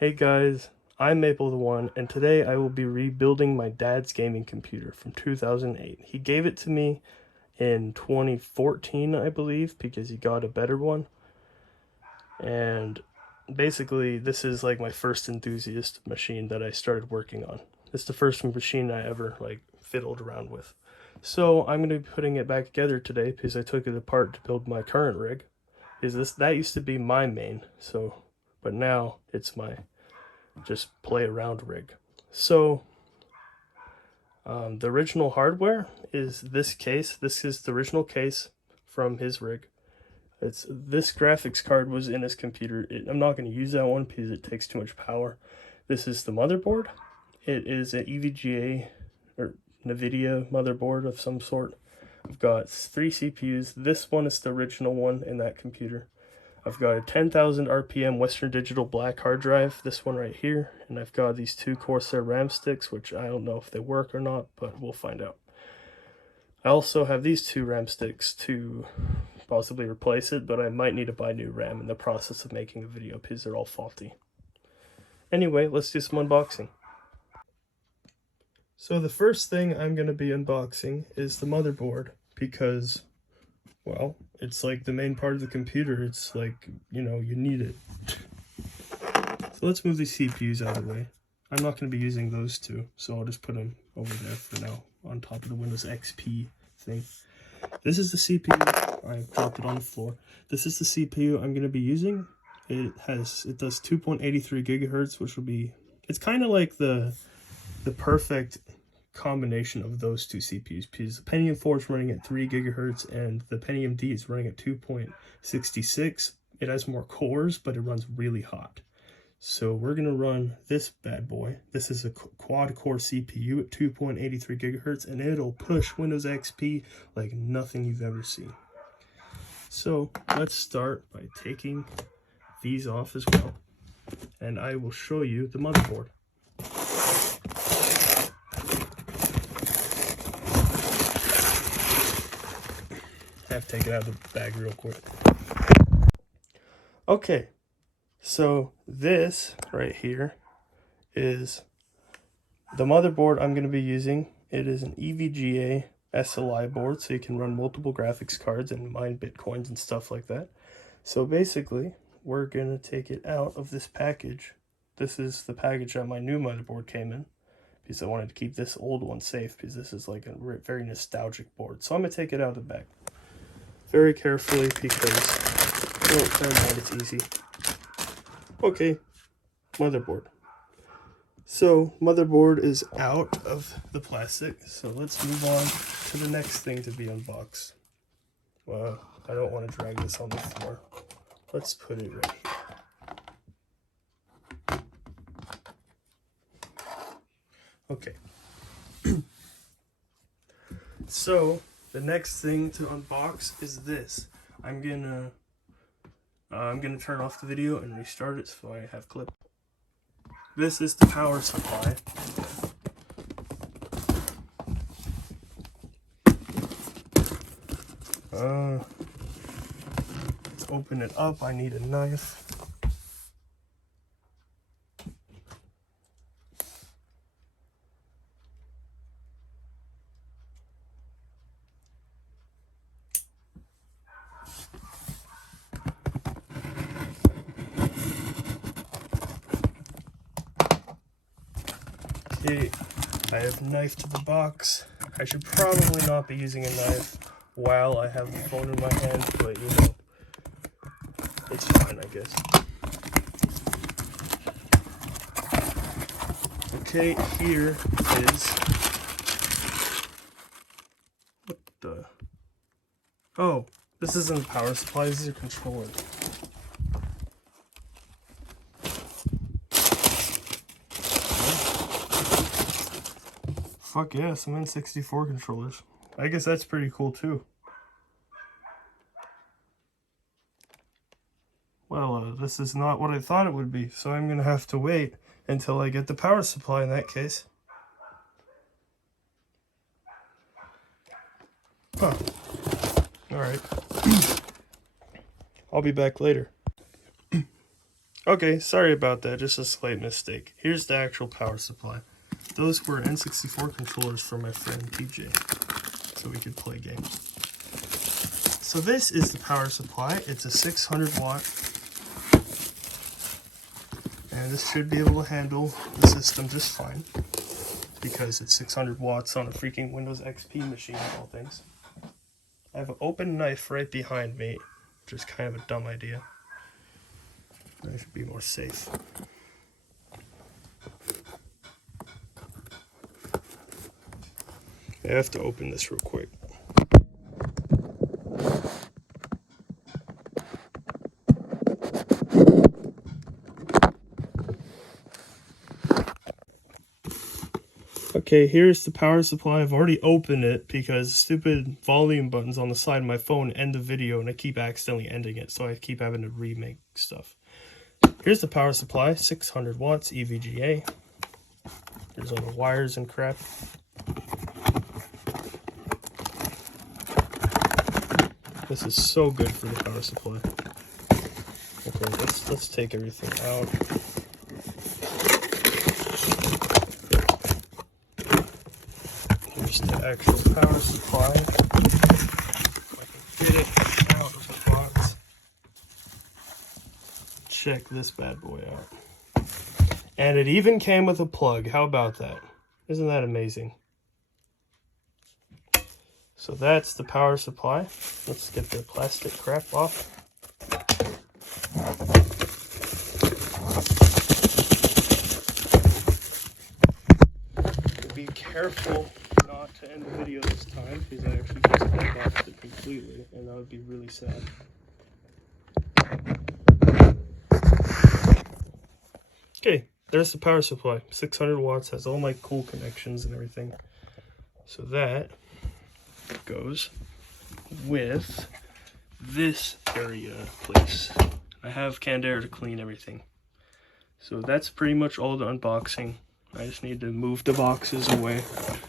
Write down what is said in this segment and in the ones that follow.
Hey guys, I'm Maple the One, and today I will be rebuilding my dad's gaming computer from 2008. He gave it to me in 2014, I believe, because he got a better one. And basically, this is like my first enthusiast machine that I started working on. It's the first machine I ever fiddled around with. So I'm going to be putting it back together today because I took it apart to build my current rig. That used to be my main, but now it's my just play around rig. So the original hardware is this case. This is the original case from his rig. This graphics card was in his computer. I'm not going to use that one because it takes too much power. This is the motherboard. It is an EVGA or NVIDIA motherboard of some sort. I've got 3 CPUs. This one is the original one in that computer. I've got a 10,000 RPM Western Digital black hard drive, this one right here, and I've got these 2 Corsair RAM sticks, which I don't know if they work or not, but we'll find out. I also have these 2 RAM sticks to possibly replace it, but I might need to buy new RAM in the process of making a video because they're all faulty. Anyway, let's do some unboxing. So the first thing I'm going to be unboxing is the motherboard because, well, it's like the main part of the computer. It's like, you need it. So let's move these CPUs out of the way. I'm not going to be using those 2, so I'll just put them over there for now on top of the Windows XP thing. This is the CPU. I dropped it on the floor. This is the CPU I'm going to be using. It does 2.83 gigahertz, which will be, it's kind of like the perfect combination of those 2 CPUs because the Pentium 4 is running at 3 gigahertz and the Pentium D is running at 2.66. It has more cores, but it runs really hot. So we're going to run this bad boy. This is a quad-core CPU at 2.83 gigahertz, and it'll push Windows XP like nothing you've ever seen. So let's start by taking these off as well, and I will show you the motherboard. I have to take it out of the bag real quick. Okay. So this right here is the motherboard I'm going to be using. It is an EVGA SLI board, so you can run multiple graphics cards and mine bitcoins and stuff like that. So basically, we're going to take it out of this package. This is the package that my new motherboard came in because I wanted to keep this old one safe because this is like a very nostalgic board. So I'm going to take it out of the bag very carefully because, oh, never mind, it's easy. Okay, motherboard. So, motherboard is out of the plastic, so let's move on to the next thing to be unboxed. Well, I don't want to drag this on the floor. Let's put it right here. Okay. So, the next thing to unbox is this. I'm gonna turn off the video and restart it so I have clip. This is the power supply. Let's open it up. I need a knife. Okay, I have knifed the box. I should probably not be using a knife while I have the phone in my hand, but it's fine, I guess. Okay, here is, what the, oh, this isn't a power supply, this is a controller. Fuck yeah, some N64 controllers. I guess that's pretty cool too. Well, this is not what I thought it would be, so I'm gonna have to wait until I get the power supply in that case. Huh. Alright. I'll be back later. Okay, sorry about that, just a slight mistake. Here's the actual power supply. Those were N64 controllers for my friend TJ, so we could play games. So this is the power supply. It's a 600 watt, and this should be able to handle the system just fine, because it's 600 watts on a freaking Windows XP machine of all things. I have an open knife right behind me, which is kind of a dumb idea. I should be more safe. I have to open this real quick. Okay, here's the power supply. I've already opened it because stupid volume buttons on the side of my phone end the video and I keep accidentally ending it, so I keep having to remake stuff. Here's the power supply, 600 watts EVGA. There's all the wires and crap. This is so good for the power supply. Okay, let's take everything out. Here's the actual power supply. If I can get it out of the box. Check this bad boy out. And it even came with a plug. How about that? Isn't that amazing? So that's the power supply. Let's get the plastic crap off. Be careful not to end the video this time, because I actually just unboxed it completely, and that would be really sad. Okay, there's the power supply. 600 watts, has all my cool connections and everything. So that goes with this area place. I have canned air to clean everything. So that's pretty much all the unboxing. I just need to move the boxes away.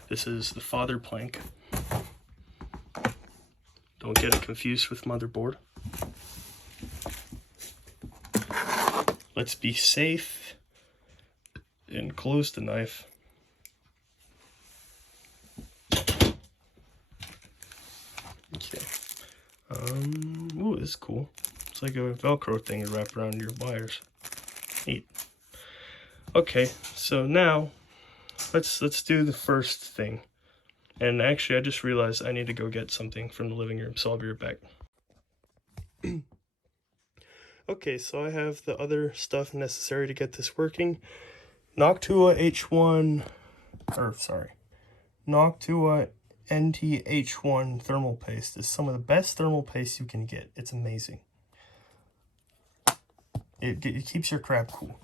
This is the father plank. Don't get it confused with motherboard. Let's be safe and close the knife. Okay. Ooh, this is cool. It's like a Velcro thing to wrap around your wires. Neat. Okay, so now let's do the first thing. And actually, I just realized I need to go get something from the living room, so I'll be right back. Okay, so I have the other stuff necessary to get this working. Noctua NTH1 thermal paste is some of the best thermal paste you can get. It's amazing. It keeps your crap cool.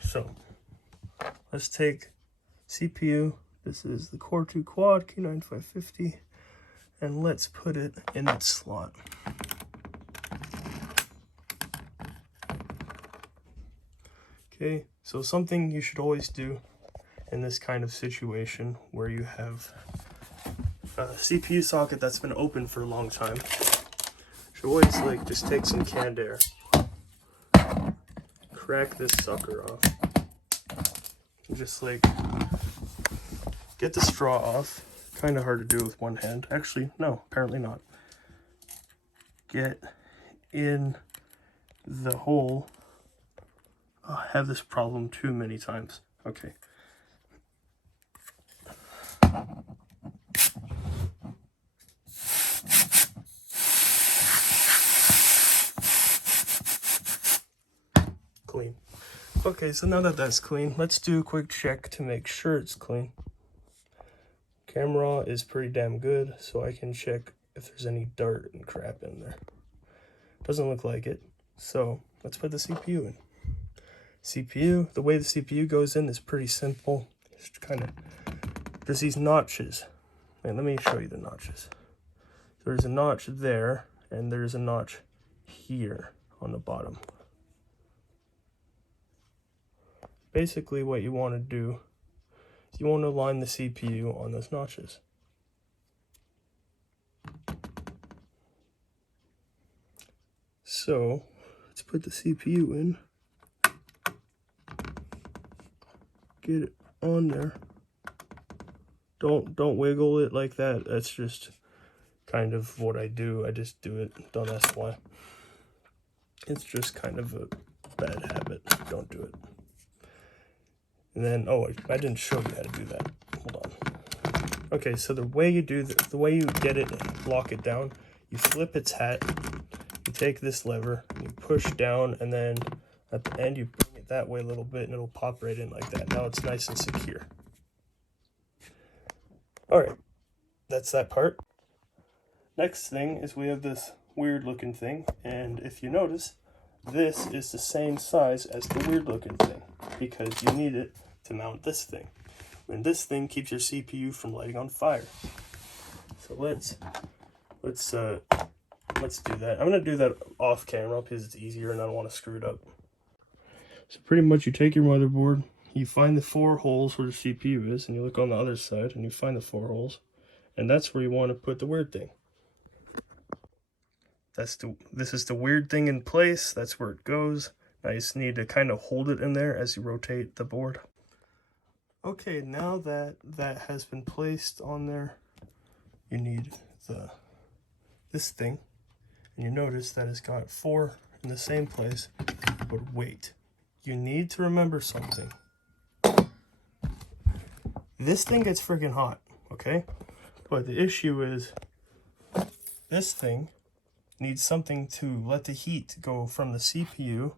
So let's take CPU. This is the Core 2 Quad Q9550, and let's put it in its slot. Okay, so something you should always do in this kind of situation where you have a CPU socket that's been open for a long time, you should always just take some canned air, crack this sucker off, and just get the straw off. Kind of hard to do with one hand. Actually, no, apparently not. Get in the hole. I have this problem too many times. Okay. Clean. Okay, so now that that's clean, let's do a quick check to make sure it's clean. Camera is pretty damn good, so I can check if there's any dirt and crap in there. Doesn't look like it, so let's put the CPU in. CPU, the way the CPU goes in is pretty simple. It's there's these notches. Wait, let me show you the notches. There's a notch there, and there's a notch here on the bottom. Basically, what you want to do is you want to align the CPU on those notches. So let's put the CPU in. get it on there. Don't wiggle it like that. That's just kind of what I do. I just do it. Don't ask why. It's just kind of a bad habit. Don't do it. And then, oh, I didn't show you how to do that. Hold on. Okay, so the way you do the way you get it and lock it down, you flip its hat, you take this lever, you push down, and then at the end you bring it that way a little bit and it'll pop right in like that. Now it's nice and secure. Alright, that's that part. Next thing is we have this weird looking thing, and if you notice, this is the same size as the weird looking thing because you need it to mount this thing. And this thing keeps your CPU from lighting on fire. So let's do that. I'm gonna do that off camera because it's easier and I don't want to screw it up. So pretty much you take your motherboard, you find the 4 holes where the CPU is, and you look on the other side and you find the 4 holes, and that's where you want to put the weird thing. This is the weird thing in place. That's where it goes. Now you just need to kind of hold it in there as you rotate the board. Okay, now that that has been placed on there, you need this thing, and you notice that it's got 4 in the same place. But wait, you need to remember something. This thing gets freaking hot, okay? But the issue is this thing needs something to let the heat go from the CPU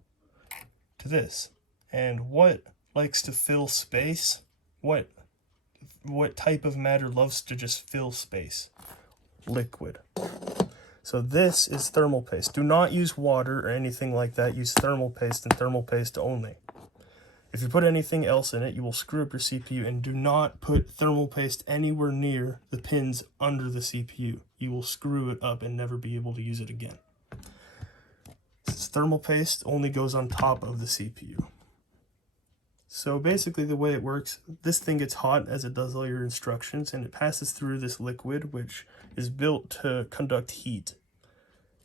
to this. And what likes to fill space? What type of matter loves to just fill space? Liquid. So this is thermal paste. Do not use water or anything like that. Use thermal paste and thermal paste only. If you put anything else in it, you will screw up your CPU, and do not put thermal paste anywhere near the pins under the CPU. You will screw it up and never be able to use it again. This thermal paste only goes on top of the CPU. So basically the way it works, this thing gets hot as it does all your instructions, and it passes through this liquid, which is built to conduct heat.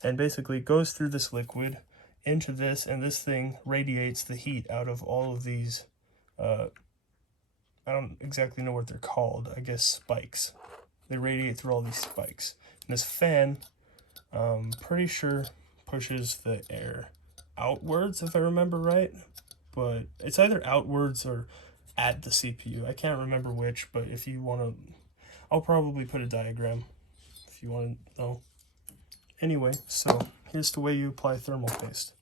And basically it goes through this liquid into this, and this thing radiates the heat out of all of these, I don't exactly know what they're called, I guess spikes. They radiate through all these spikes. And this fan, pretty sure pushes the air outwards, if I remember right. But it's either outwards or at the CPU. I can't remember which, but if you want to, I'll probably put a diagram if you want to know. Anyway, so here's the way you apply thermal paste.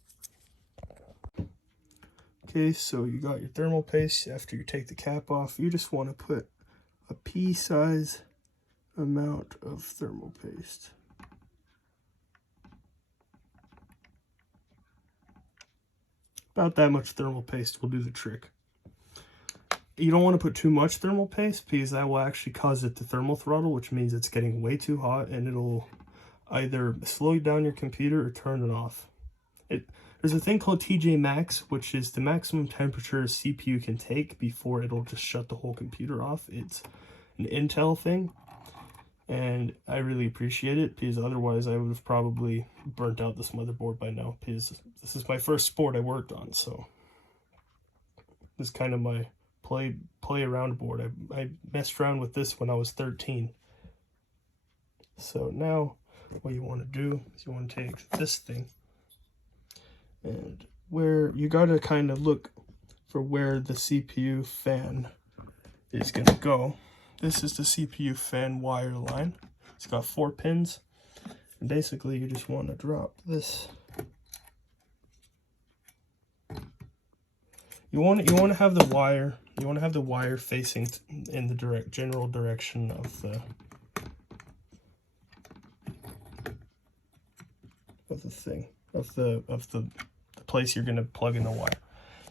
Okay, so you got your thermal paste. After you take the cap off, you just want to put a pea-size amount of thermal paste. About that much thermal paste will do the trick. You don't want to put too much thermal paste because that will actually cause it to thermal throttle, which means it's getting way too hot and it'll either slow down your computer or turn it off. There's a thing called TJ Max, which is the maximum temperature a CPU can take before it'll just shut the whole computer off. It's an Intel thing, and I really appreciate it because otherwise I would have probably burnt out this motherboard by now, because this is my first sport I worked on, so this is kind of my play around board. I messed around with this when I was 13. So now what you want to do is you want to take this thing, and where you got to kind of look for where the CPU fan is going to go. This is the CPU fan wire line. It's got 4 pins, and basically you just want to drop this. You want to have the wire. You want to have the wire facing in the general direction of the thing of the place you're going to plug in the wire.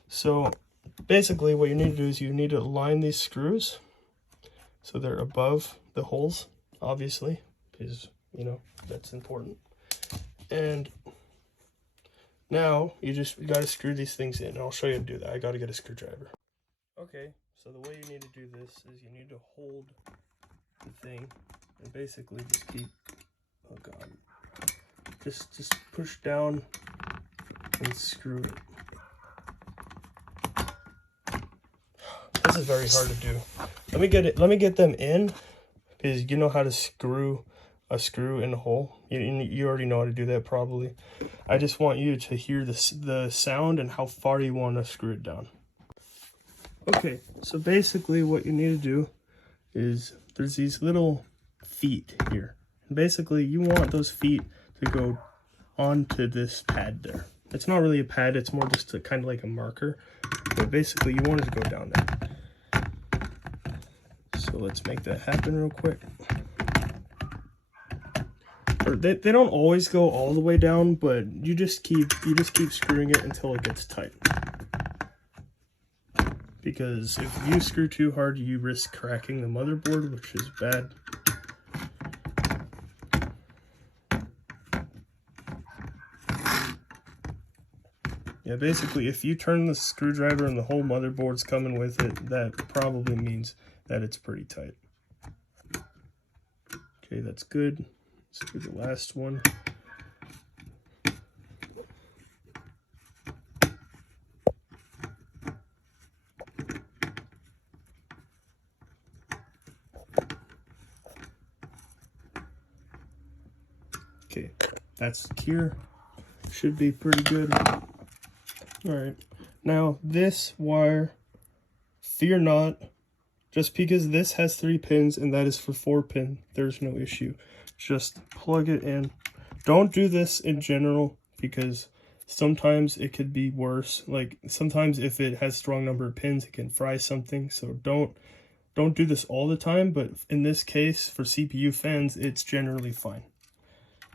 So basically what you need to do is you need to align these screws so they're above the holes, obviously, because you know that's important. And now you got to screw these things in. I'll show you how to do that. I got to get a screwdriver. Okay, so the way you need to do this is you need to hold the thing and basically just keep, oh god, just push down and screw it. This is very hard to do. Let me get them in, because you know how to screw a screw in a hole. You already know how to do that probably. I just want you to hear the sound and how far you want to screw it down. Okay, so basically what you need to do is there's these little feet here. And basically you want those feet to go onto this pad there. It's not really a pad, it's more just kind of like a marker. But basically you want it to go down there. So let's make that happen real quick. They don't always go all the way down, but you just keep screwing it until it gets tight. Because if you screw too hard, you risk cracking the motherboard, which is bad. Yeah, basically, if you turn the screwdriver and the whole motherboard's coming with it, that probably means that it's pretty tight. Okay, that's good. Let's do the last one. Okay, that's secure. Should be pretty good. Alright, now this wire, fear not, just because this has 3 pins and that is for 4 pin, there's no issue. Just plug it in. Don't do this in general, because sometimes it could be worse. Like sometimes if it has strong number of pins, it can fry something. So don't do this all the time, but in this case for CPU fans, it's generally fine.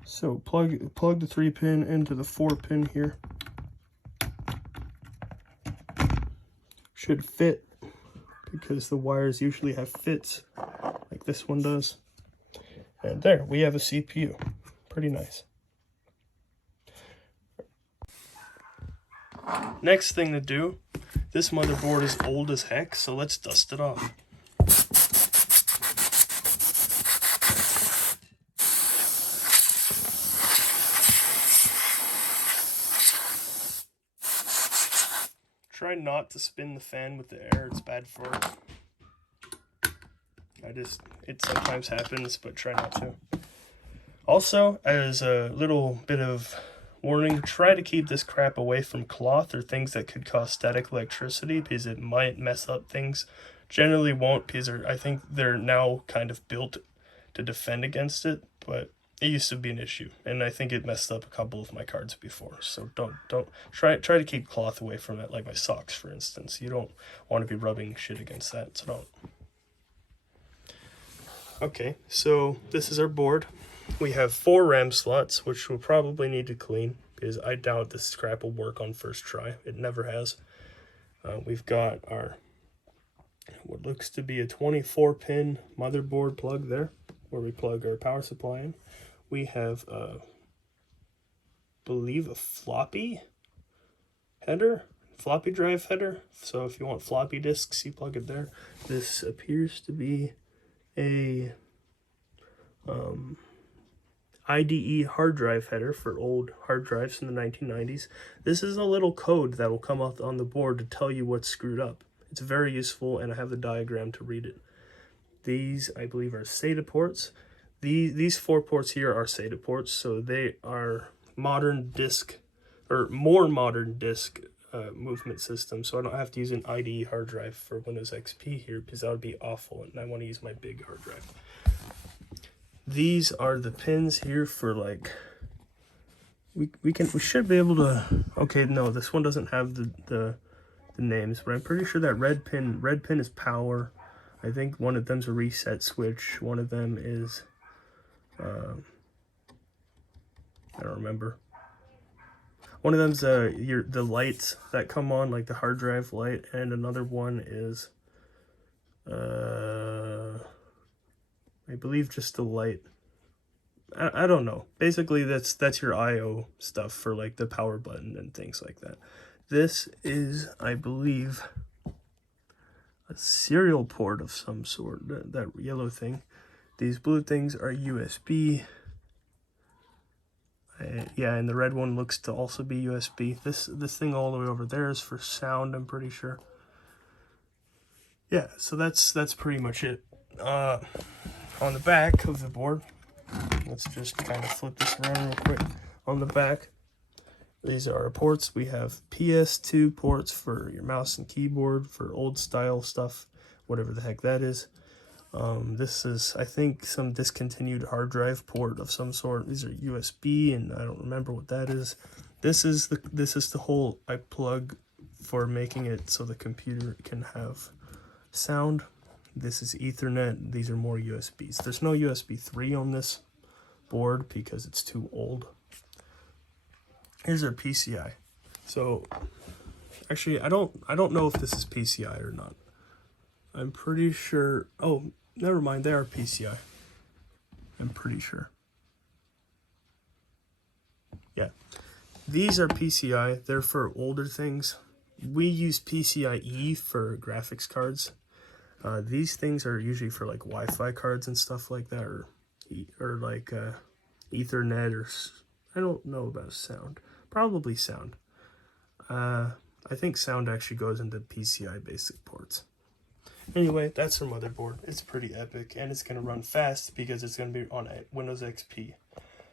So plug the 3 pin into the 4 pin here. Should fit, because the wires usually have fits like this one does. And there, we have a CPU. Pretty nice. Next thing to do, this motherboard is old as heck, so let's dust it off. Try not to spin the fan with the air, it's bad for it. It sometimes happens, but try not to. Also, as a little bit of warning, try to keep this crap away from cloth or things that could cause static electricity, because it might mess up things. Generally won't, because I think they're now kind of built to defend against it, but it used to be an issue, and I think it messed up a couple of my cards before. So don't try to keep cloth away from it, like my socks, for instance. You don't want to be rubbing shit against that, so don't. Okay, so this is our board. We have 4 RAM slots, which we'll probably need to clean, because I doubt this crap will work on first try. It never has. We've got our, what looks to be a 24-pin motherboard plug there, where we plug our power supply in. We have, believe, a floppy drive header. So if you want floppy disks, you plug it there. This appears to be a IDE hard drive header for old hard drives from the 1990s. This is a little code that will come out on the board to tell you what's screwed up. It's very useful, and I have the diagram to read it. These, I believe, are SATA ports. These 4 ports here are SATA ports, so they are modern disk, or more modern disk movement system, so I don't have to use an IDE hard drive for Windows XP here, because that would be awful, and I want to use my big hard drive. These are the pins here for, like, we should be able to, okay, no, this one doesn't have the names, but I'm pretty sure that red pin is power. I think one of them's a reset switch, one of them is I don't remember. One of them's the lights that come on, like the hard drive light, and another one is I believe just the light. I don't know. Basically, that's your I/O stuff for like the power button and things like that. This is, I believe, a serial port of some sort. That yellow thing. These blue things are USB. Yeah, and the red one looks to also be USB. This thing all the way over there is for sound, I'm pretty sure. yeah, so that's pretty much it. On the back of the board, let's just kind of flip this around real quick. On the back, these are our ports. We have PS2 ports for your mouse and keyboard for old style stuff, whatever the heck that is. This is, I think, some discontinued hard drive port of some sort. These are USB, and I don't remember what that is. This is the hole I plug for making it so the computer can have sound. This is Ethernet. These are more USBs. There's no USB 3 on this board because it's too old. Here's our PCI. So actually, I don't know if this is PCI or not. I'm pretty sure. Oh, never mind. They are PCI. I'm pretty sure. Yeah, these are PCI. They're for older things. We use PCIe for graphics cards. These things are usually for like Wi-Fi cards and stuff like that, or like Ethernet, or I don't know about sound. Probably sound. I think sound actually goes into PCI basic ports. Anyway, that's our motherboard. It's pretty epic, and it's going to run fast because it's going to be on Windows XP.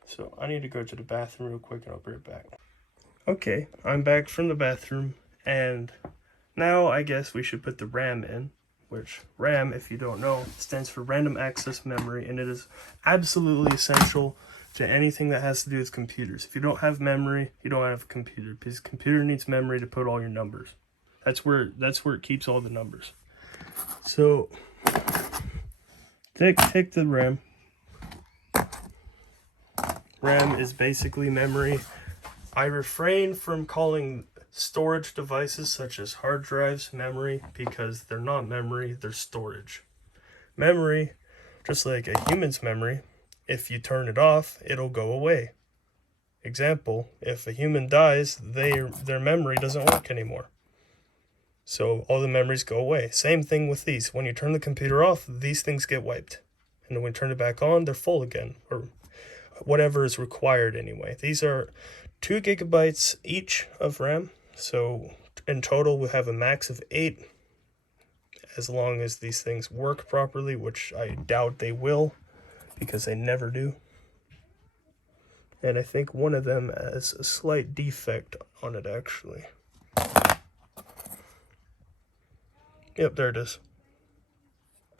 So I need to go to the bathroom real quick, and I'll be right back. Okay, I'm back from the bathroom, and now I guess we should put the RAM in. Which RAM, if you don't know, stands for Random Access Memory, and it is absolutely essential to anything that has to do with computers. If you don't have memory, you don't have a computer, because computer needs memory to put all your numbers. That's where it keeps all the numbers. So take the RAM. RAM is basically memory. I refrain from calling storage devices such as hard drives memory because they're not memory, they're storage. Memory, just like a human's memory, if you turn it off, it'll go away. Example, if a human dies, their memory doesn't work anymore. So all the memories go away. Same thing with these. When you turn the computer off, these things get wiped. And when you turn it back on, they're full again, or whatever is required anyway. These are 2 gigabytes each of RAM. So in total, we have a max of 8, as long as these things work properly, which I doubt they will, because they never do. And I think one of them has a slight defect on it, actually. Yep, there it is.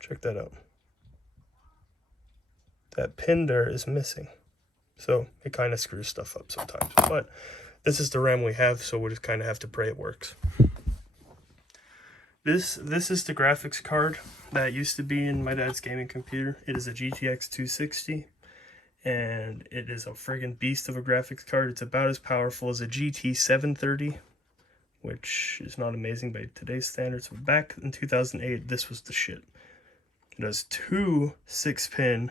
Check that out. That pin there is missing. So it kind of screws stuff up sometimes. But this is the RAM we have, so we just kind of have to pray it works. This is the graphics card that used to be in my dad's gaming computer. It is a GTX 260, and it is a friggin' beast of a graphics card. It's about as powerful as a GT 730, which is not amazing by today's standards. But back in 2008, this was the shit. It has 2 6-pin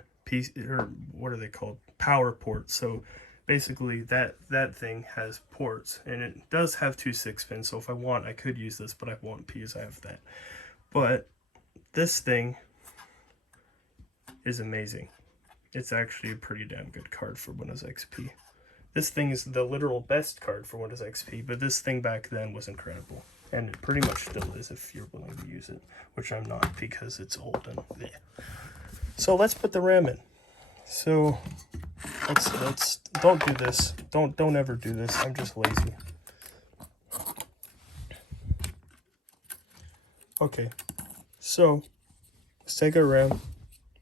or what are they called? Power ports. So basically that thing has ports, and it does have 2 6-pins. So if I want, I could use this, but I won't because I have that. But this thing is amazing. It's actually a pretty damn good card for Windows XP. This thing is the literal best card for Windows XP, but this thing back then was incredible. And it pretty much still is if you're willing to use it, which I'm not because it's old and bleh. So let's put the RAM in. So let's don't do this. Don't ever do this. I'm just lazy. Okay. So let's take our RAM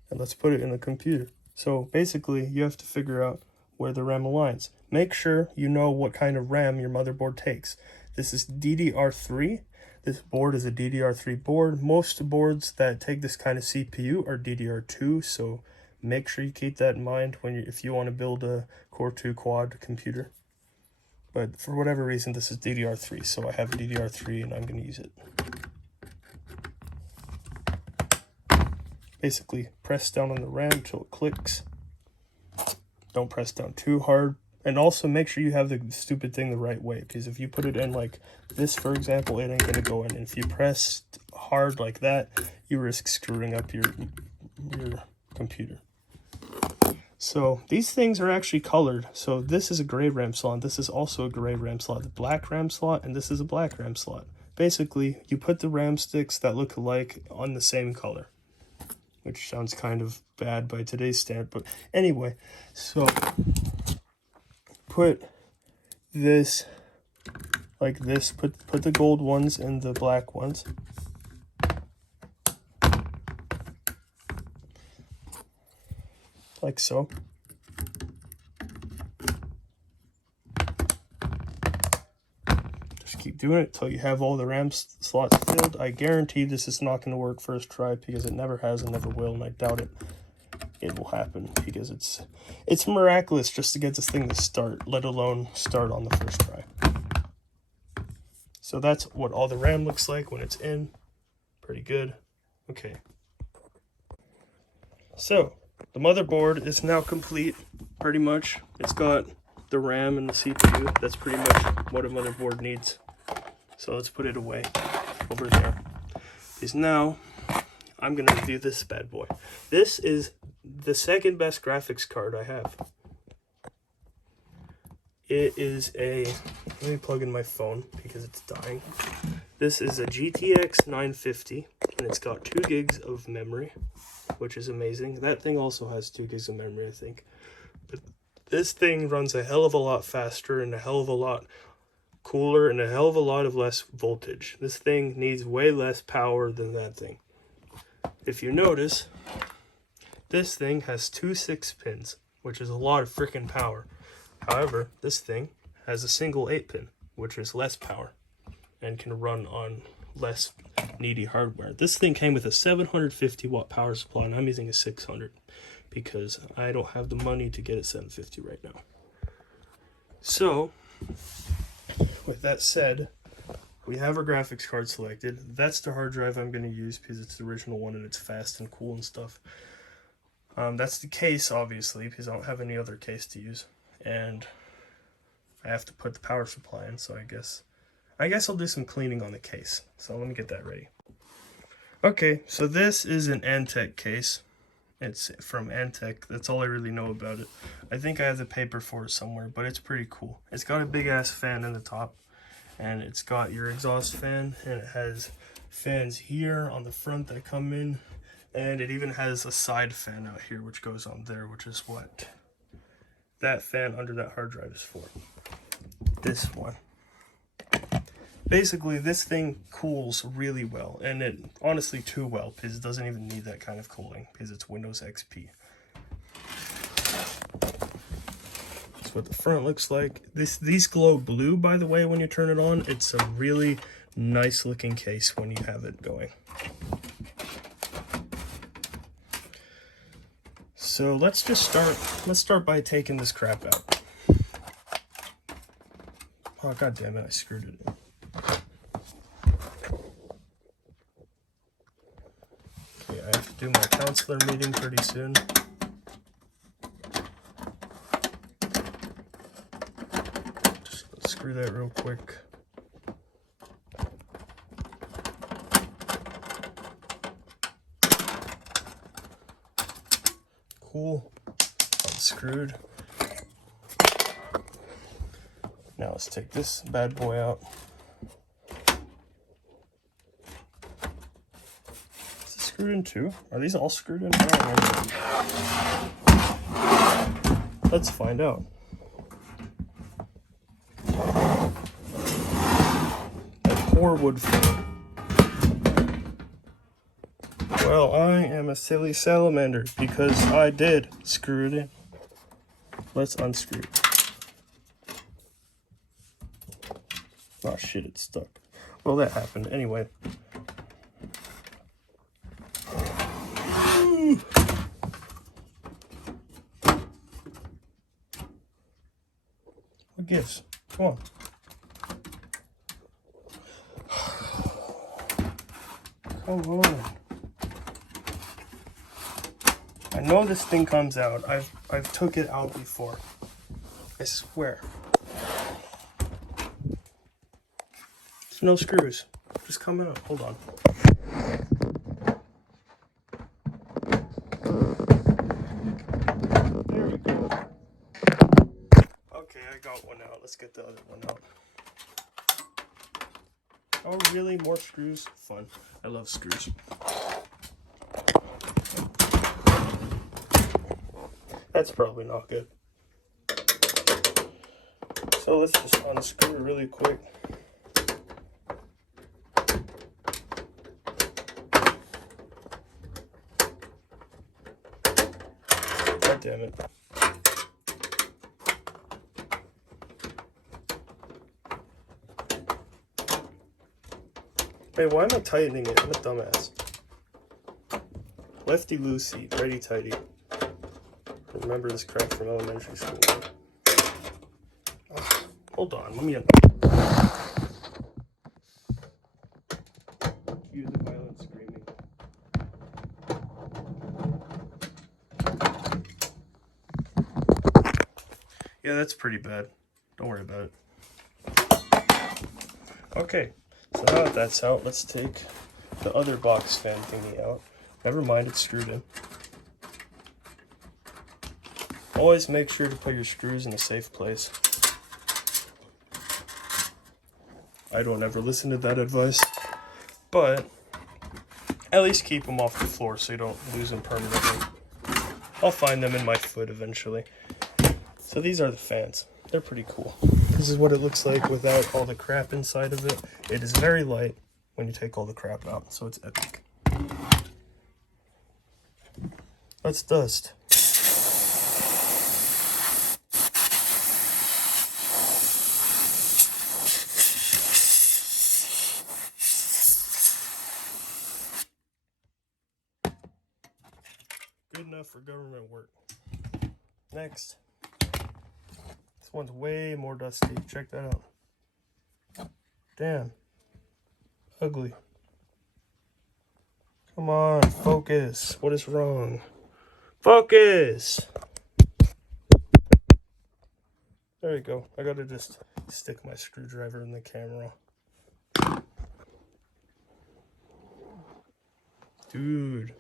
and let's put it in the computer. So basically you have to figure out where the RAM aligns. Make sure you know what kind of RAM your motherboard takes. This is DDR3. This board is a DDR3 board. Most boards that take this kind of CPU are DDR2, so make sure you keep that in mind if you want to build a Core 2 quad computer. But for whatever reason, this is DDR3, so I have DDR3 and I'm going to use it. Basically, press down on the RAM until it clicks. Don't press down too hard. And also make sure you have the stupid thing the right way, because if you put it in like this, for example, it ain't going to go in. And if you press hard like that, you risk screwing up your computer. So these things are actually colored. So this is a gray RAM slot. This is also a gray RAM slot. The black RAM slot, and this is a black RAM slot. basically you put the RAM sticks that look alike on the same color, which sounds kind of bad by today's standard, but anyway, so put this like this, put the gold ones and the black ones. Like so. Just keep doing it till you have all the RAM slots filled. I guarantee this is not going to work first try because it never has and never will, and I doubt it will happen because it's miraculous just to get this thing to start, let alone start on the first try. So that's what all the RAM looks like when it's in. Pretty good. Okay. So the motherboard is now complete, pretty much. It's got the RAM and the CPU. That's pretty much what a motherboard needs. So let's put it away over there. Because now I'm going to review this bad boy. This is the second best graphics card I have. It is a, let me plug in my phone because it's dying. This is a GTX 950 and it's got 2 gigs of memory, which is amazing. That thing also has 2 gigs of memory, I think. But this thing runs a hell of a lot faster and a hell of a lot cooler and a hell of a lot of less voltage. This thing needs way less power than that thing. If you notice, this thing has 2 6-pins, which is a lot of freaking power. However, this thing has a single 8-pin, which is less power and can run on less needy hardware. This thing came with a 750 watt power supply and I'm using a 600 because I don't have the money to get a 750 right now. So, with that said, we have our graphics card selected. That's the hard drive I'm going to use because it's the original one and it's fast and cool and stuff. That's the case, obviously, because I don't have any other case to use. And I have to put the power supply in, so I guess I'll do some cleaning on the case. So let me get that ready. Okay, so this is an ANTEC case. It's from ANTEC. That's all I really know about it. I think I have the paper for it somewhere, but it's pretty cool. It's got a big ass fan in the top, and it's got your exhaust fan, and it has fans here on the front that come in, and it even has a side fan out here which goes on there, which is what that fan under that hard drive is for. This one. Basically, this thing cools really well, and it honestly too well, because it doesn't even need that kind of cooling, because it's Windows XP. That's what the front looks like. These glow blue, by the way, when you turn it on. It's a really nice looking case when you have it going. So let's start by taking this crap out. Oh, god damn it, I screwed it in. Okay, I have to do my counselor meeting pretty soon. Just unscrew that real quick. Cool. Unscrewed. Now let's take this bad boy out. Is it screwed in too? Are these all screwed in? I don't remember. Let's find out. That poor wood frame. Well, I am a silly salamander because I did screw it in. Let's unscrew it. Oh shit, it's stuck. Well, that happened. Anyway. What gives? Come on. Come on. I know this thing comes out. I've took it out before. I swear. There's no screws. Just come out. Hold on. There we go. Okay, I got one out. Let's get the other one out. Oh, really? More screws? Fun. I love screws. That's probably not good. So let's just unscrew really quick. God damn it. Wait, why am I tightening it? I'm a dumbass. Lefty loosey, righty tighty. Remember this crap from elementary school. Oh, hold on, let me use the violent screaming. Yeah, that's pretty bad. Don't worry about it. Okay, so now that that's out, let's take the other box fan thingy out. Never mind, it's screwed in. Always make sure to put your screws in a safe place. I don't ever listen to that advice, but at least keep them off the floor so you don't lose them permanently. I'll find them in my foot eventually. So these are the fans. They're pretty cool. This is what it looks like without all the crap inside of it. It is very light when you take all the crap out, so it's epic. Let's dust. Good enough for government work. Next. This one's way more dusty. Check that out. Damn. Ugly. Come on, focus. What is wrong? Focus! There you go. I gotta just stick my screwdriver in the camera. Dude.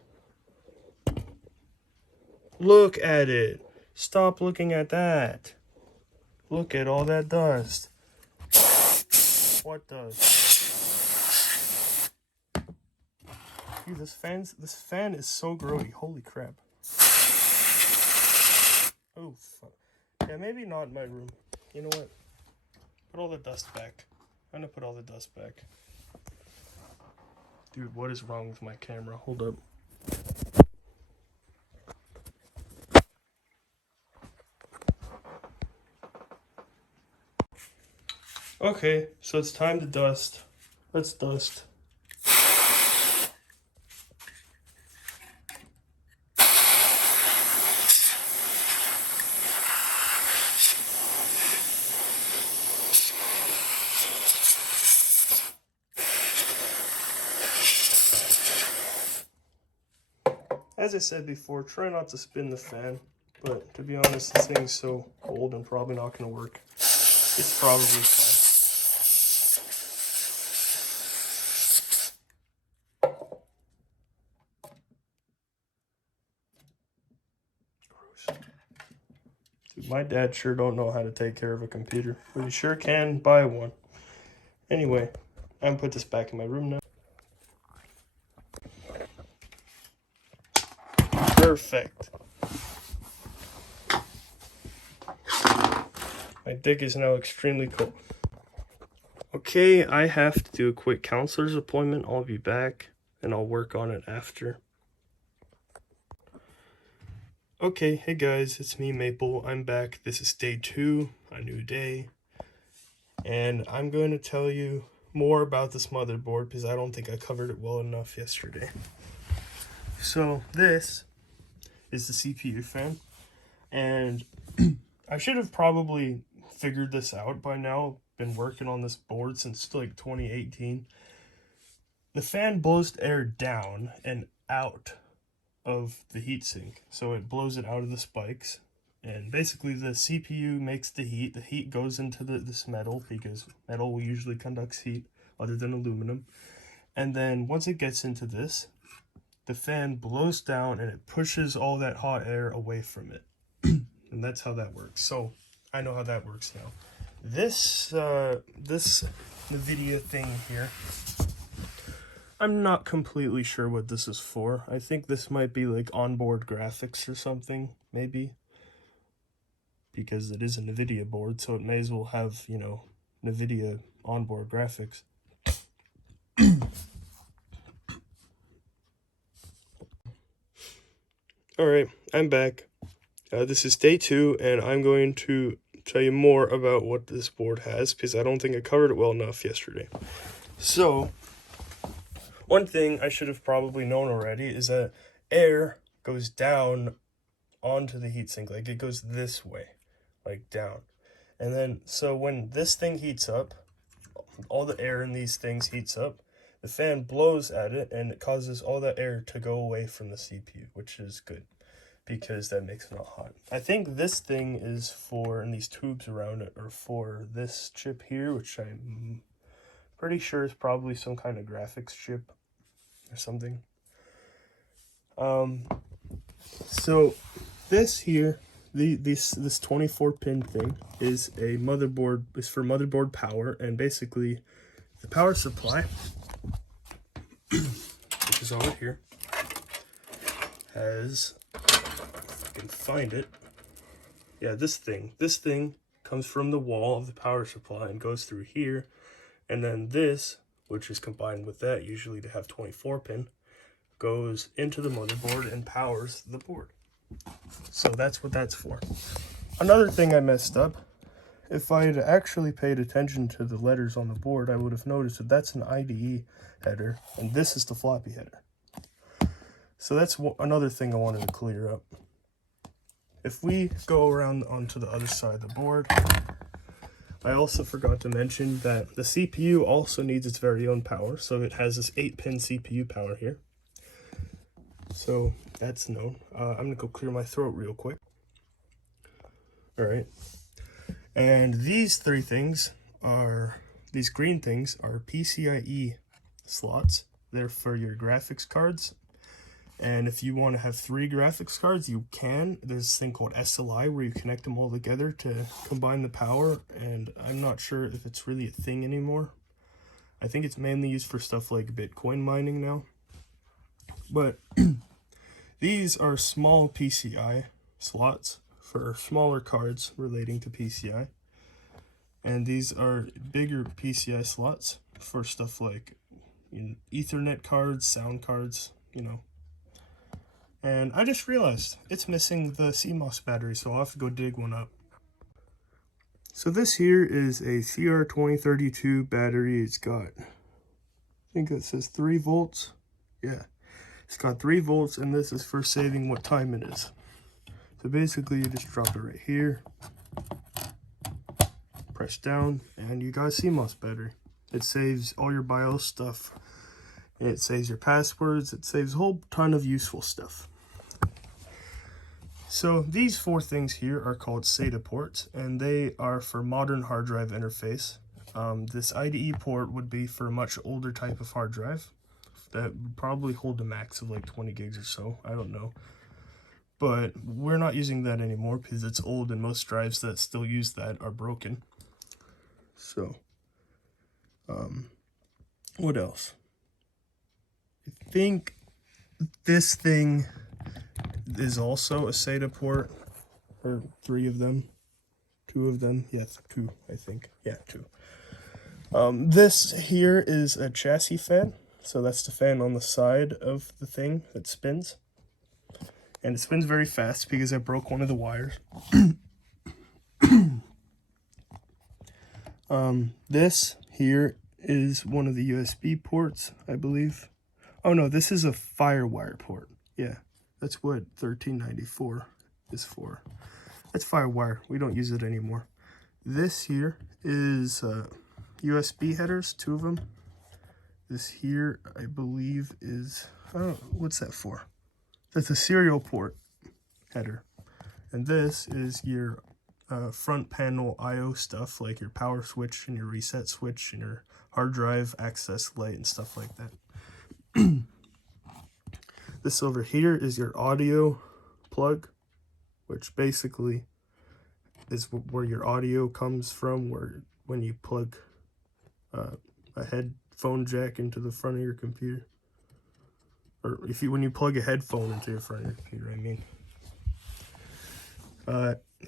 Look at it. Stop looking at that. Look at all that dust. What dust? Dude, this fan is so grody. Holy crap. Oh, fuck. Yeah, maybe not in my room. You know what? Put all the dust back. I'm gonna put all the dust back. Dude, what is wrong with my camera? Hold up. Okay, so it's time to dust. Let's dust. As I said before, try not to spin the fan, but to be honest, this thing's so old and probably not going to work. It's probably fine. Gross. Dude, my dad sure don't know how to take care of a computer, but he sure can buy one. Anyway, I'm going to put this back in my room now. Perfect. My dick is now extremely cold. Okay, I have to do a quick counselor's appointment. I'll be back and I'll work on it after. Okay, hey guys, it's me, Maple. I'm back. This is day 2, a new day. And I'm going to tell you more about this motherboard because I don't think I covered it well enough yesterday. So this is the CPU fan, and I should have probably figured this out by now. Been working on this board since like 2018. The fan blows air down and out of the heatsink, so it blows it out of the spikes, and basically the CPU makes the heat goes into this metal, because metal usually conducts heat other than aluminum, and then once it gets into this, the fan blows down and it pushes all that hot air away from it. And that's how that works. So I know how that works now. This NVIDIA thing here. I'm not completely sure what this is for. I think this might be like onboard graphics or something, maybe. Because it is a NVIDIA board, so it may as well have, you know, NVIDIA onboard graphics. Alright, I'm back. This is day 2, and I'm going to tell you more about what this board has, because I don't think I covered it well enough yesterday. So, one thing I should have probably known already is that air goes down onto the heatsink, like it goes this way, like down. And then, so when this thing heats up, all the air in these things heats up, the fan blows at it, and it causes all that air to go away from the CPU, which is good, because that makes it not hot. I think this thing is for, and these tubes around it are for this chip here, which I'm pretty sure is probably some kind of graphics chip or something. So this here, this 24 pin thing is a motherboard, is for motherboard power, and basically the power supply, which is over here, has, if I can find it, yeah, this thing comes from the wall of the power supply and goes through here, and then this, which is combined with that, usually to have 24 pin, goes into the motherboard and powers the board. So that's what that's for. Another thing I messed up, if I had actually paid attention to the letters on the board, I would have noticed that that's an IDE header, and this is the floppy header. So that's another thing I wanted to clear up. If we go around onto the other side of the board, I also forgot to mention that the CPU also needs its very own power, so it has this 8-pin CPU power here. So that's known. I'm gonna go clear my throat real quick. All right. And these three things are, these green things are PCIe slots. They're for your graphics cards. And if you want to have 3 graphics cards, you can. There's this thing called SLI where you connect them all together to combine the power. And I'm not sure if it's really a thing anymore. I think it's mainly used for stuff like Bitcoin mining now. But these are small PCI slots for smaller cards relating to PCI. And these are bigger PCI slots for stuff like, you know, Ethernet cards, sound cards, you know. And I just realized it's missing the CMOS battery, so I'll have to go dig one up. So this here is a CR2032 battery. It's got, I think it says 3 volts. Yeah, it's got 3 volts, and this is for saving what time it is. So basically you just drop it right here, press down, and you got a CMOS battery. It saves all your BIOS stuff. It saves your passwords. It saves a whole ton of useful stuff. So these 4 things here are called SATA ports, and they are for modern hard drive interface. This IDE port would be for a much older type of hard drive that would probably hold a max of like 20 gigs or so. I don't know. But we're not using that anymore because it's old, and most drives that still use that are broken. So, what else? I think this thing is also a SATA port, or 3 of them, 2 of them, yes, 2, I think, yeah, 2. This here is a chassis fan, so that's the fan on the side of the thing that spins, and it spins very fast because I broke one of the wires. This here is one of the USB ports, I believe. Oh no, this is a FireWire port. Yeah, that's what 1394 is for. That's FireWire. We don't use it anymore. This here is USB headers, 2 of them. This here, I believe, is, what's that for? That's a serial port header. And this is your front panel I/O stuff, like your power switch and your reset switch and your hard drive access light and stuff like that. This over here is your audio plug, which basically is where your audio comes from, where when you plug a headphone jack into the front of your computer. Or when you plug a headphone into the front of your computer, I mean.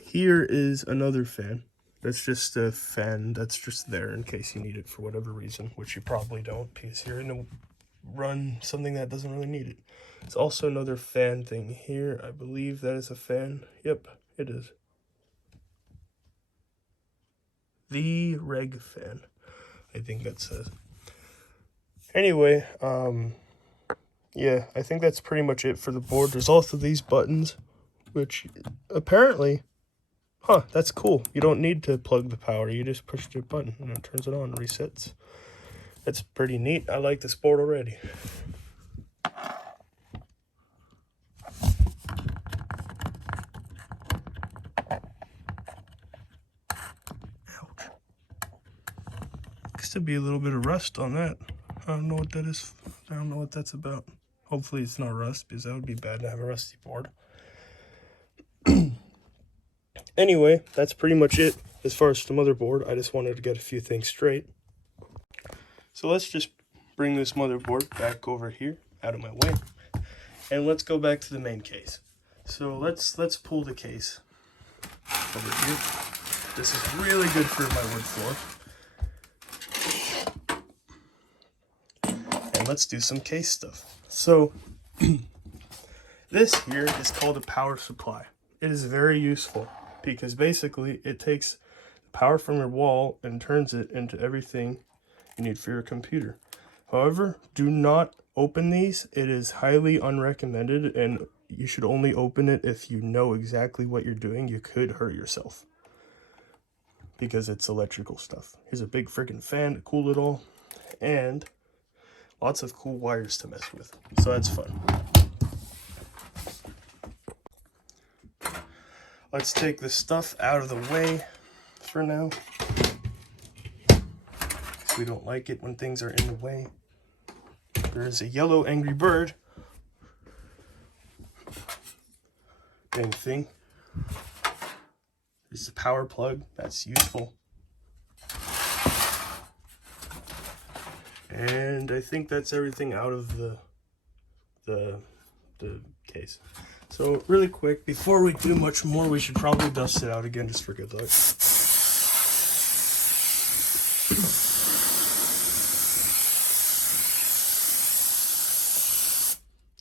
Here is another fan. That's just a fan that's just there in case you need it for whatever reason, which you probably don't because you're in a run something that doesn't really need it. It's also another fan thing here. I believe that is a fan. Yep, it is. The reg fan, I think that says. Anyway, yeah, I think that's pretty much it for the board. There's also these buttons, which apparently, that's cool. You don't need to plug the power. You just push the button and it turns it on, resets. That's pretty neat. I like this board already. Ouch. Looks to be a little bit of rust on that. I don't know what that is. I don't know what that's about. Hopefully it's not rust, because that would be bad to have a rusty board. Anyway, that's pretty much it as far as the motherboard. I just wanted to get a few things straight. So let's just bring this motherboard back over here, out of my way. And let's go back to the main case. So let's pull the case over here. This is really good for my wood floor. And let's do some case stuff. So this here is called a power supply. It is very useful because basically it takes power from your wall and turns it into everything you need for your computer. However, do not open these. It is highly unrecommended, and you should only open it if you know exactly what you're doing. You could hurt yourself because it's electrical stuff. Here's a big freaking fan to cool it all, and lots of cool wires to mess with. So that's fun. Let's take this stuff out of the way for now. We don't like it when things are in the way. There is a yellow angry bird. Dang thing. There's the power plug. That's useful. And I think that's everything out of the case. So really quick, before we do much more, we should probably dust it out again just for good luck.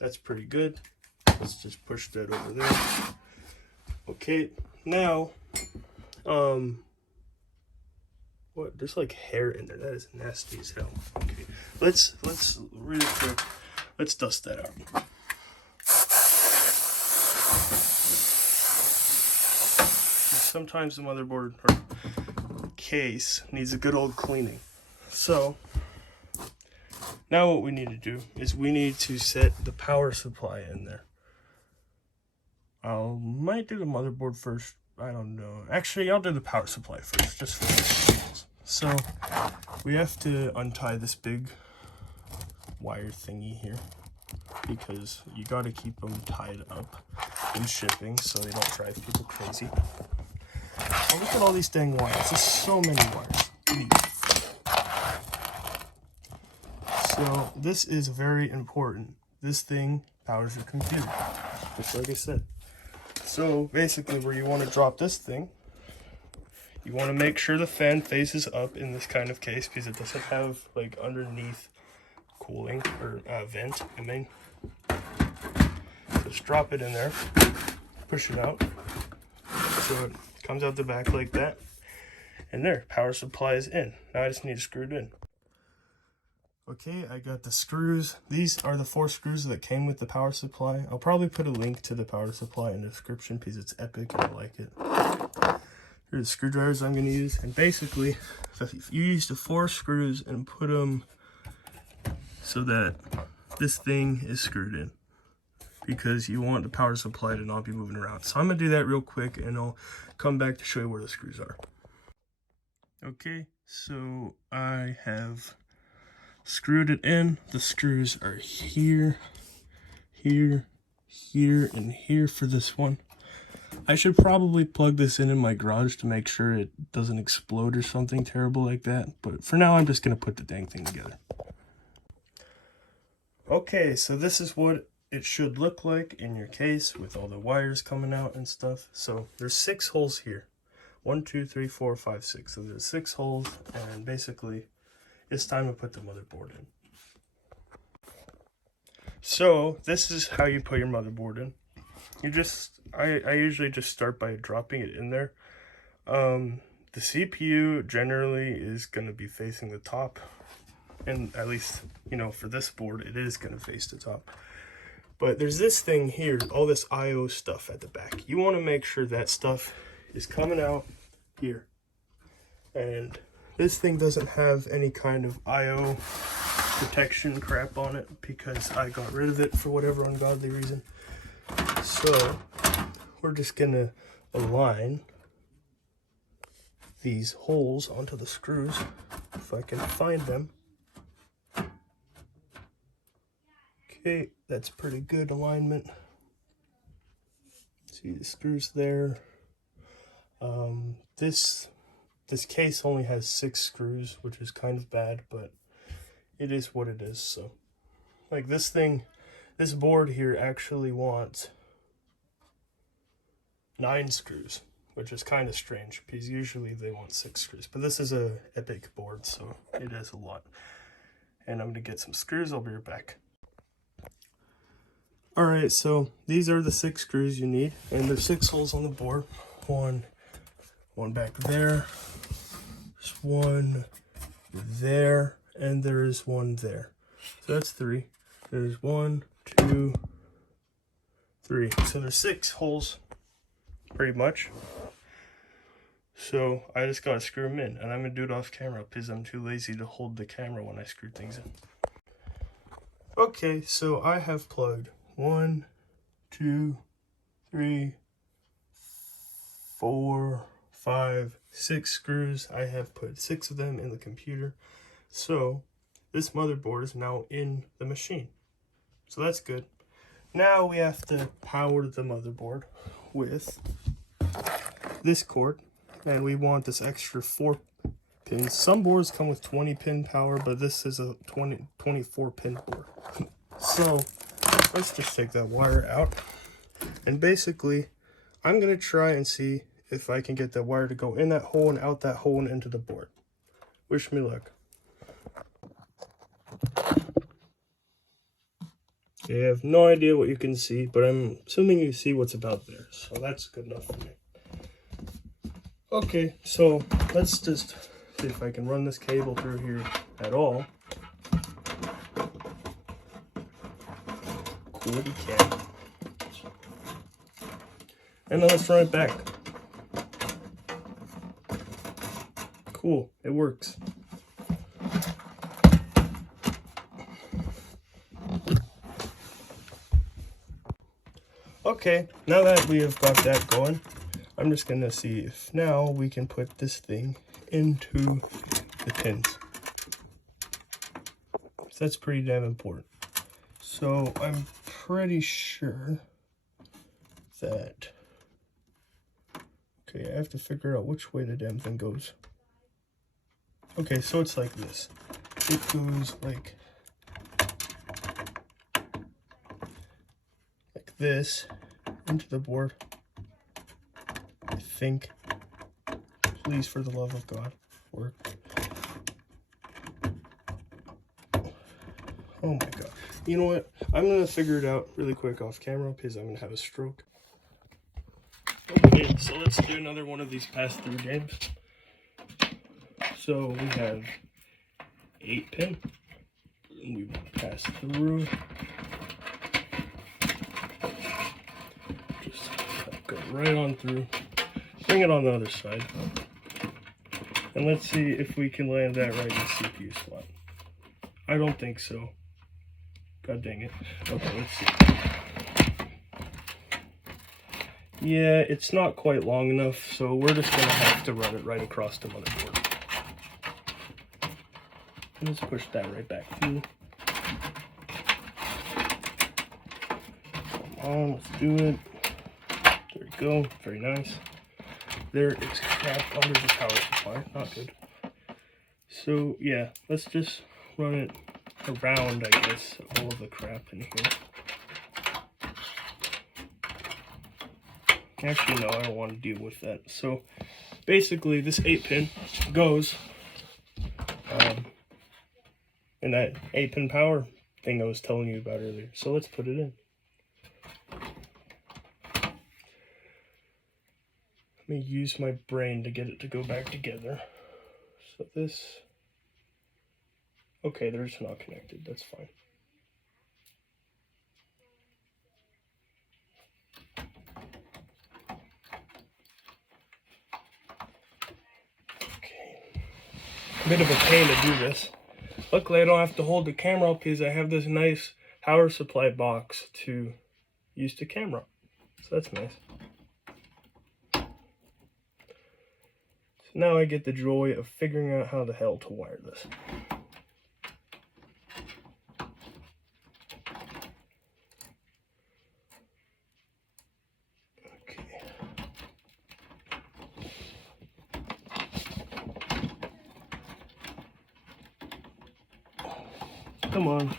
That's pretty good. Let's just push that over there. Okay, now, what? There's like hair in there. That is nasty as hell. Okay, let's really quick. Let's dust that out. Sometimes the motherboard or case needs a good old cleaning. So now what we need to do is we need to set the power supply in there. I might do the motherboard first. I don't know. Actually, I'll do the power supply first, just for the details. So we have to untie this big wire thingy here because you got to keep them tied up in shipping so they don't drive people crazy. Oh, look at all these dang wires. There's so many wires. So this is very important. This thing powers your computer, just like I said. So basically where you want to drop this thing, you want to make sure the fan faces up in this kind of case because it doesn't have like underneath cooling or vent, I mean. Just drop it in there, push it out. So it comes out the back like that. And there, power supply is in. Now I just need to screw it in. Okay, I got the screws. These are the 4 screws that came with the power supply. I'll probably put a link to the power supply in the description because it's epic and I like it. Here are the screwdrivers I'm going to use. And basically, if you use the 4 screws and put them so that this thing is screwed in, because you want the power supply to not be moving around. So I'm going to do that real quick and I'll come back to show you where the screws are. Okay, so I have screwed it in. The screws are here, here, here, and here for this one. I should probably plug this in my garage to make sure it doesn't explode or something terrible like that. But for now, I'm just going to put the dang thing together. Okay, so this is what it should look like in your case with all the wires coming out and stuff. So there's 6 holes here. 1, 2, 3, 4, 5, 6. So there's 6 holes, and basically it's time to put the motherboard in. So this is how you put your motherboard in. I usually just start by dropping it in there. The CPU generally is going to be facing the top, and at least, you know, for this board it is going to face the top. But there's this thing here, all this I/O stuff at the back. You want to make sure that stuff is coming out here, and this thing doesn't have any kind of I/O protection crap on it because I got rid of it for whatever ungodly reason. So we're just gonna align these holes onto the screws if I can find them. Okay, that's pretty good alignment. See the screws there. This case only has 6 screws, which is kind of bad, but it is what it is. So like this board here actually wants 9 screws, which is kind of strange because usually they want 6 screws, but this is a epic board, so it has a lot. And I'm gonna get some screws. I'll be right back. All right, so these are the 6 screws you need, and there's 6 holes on the board. One back there, there's one there, and there is one there. So that's 3. There's 1, 2, 3. So there's 6 holes, pretty much. So I just gotta screw them in, and I'm gonna do it off camera because I'm too lazy to hold the camera when I screw things in. Okay, so I have plugged 1, 2, 3, 4, 5, 6 screws. I have put 6 of them in the computer. So this motherboard is now in the machine. So that's good. Now we have to power the motherboard with this cord. And we want this extra 4 pins. Some boards come with 20 pin power, but this is a 24 pin board. So let's just take that wire out. And basically, I'm going to try and see if I can get that wire to go in that hole and out that hole and into the board. Wish me luck. Okay, I have no idea what you can see, but I'm assuming you see what's about there. So that's good enough for me. Okay, so let's just see if I can run this cable through here at all. Cool, we can. And then let's run it back. Cool, it works. Okay, now that we have got that going, I'm just gonna see if now we can put this thing into the pins. So that's pretty damn important. So I'm pretty sure that, okay, I have to figure out which way the damn thing goes. Okay, so it's like this. It goes like this into the board. I think. Please, for the love of God, work. Oh my God. You know what? I'm going to figure it out really quick off camera because I'm going to have a stroke. Okay, so let's do another one of these pass-through games. So we have 8 pin. And we will pass through. Just go right on through. Bring it on the other side. And let's see if we can land that right in the CPU slot. I don't think so. God dang it. Okay, let's see. Yeah, it's not quite long enough, so we're just going to have to run it right across the motherboard. Let's push that right back through. Come on, let's do it. There we go. Very nice. There is crap under the power supply. Not good. So yeah, let's just run it around, I guess, all of the crap in here. Actually, no, I don't want to deal with that. So basically, this 8-pin goes in that 8-pin power thing I was telling you about earlier. So let's put it in. Let me use my brain to get it to go back together. So this... Okay, they're just not connected. That's fine. Okay. A bit of a pain to do this. Luckily, I don't have to hold the camera because I have this nice power supply box to use the camera. So that's nice. So now I get the joy of figuring out how the hell to wire this. Okay. Come on.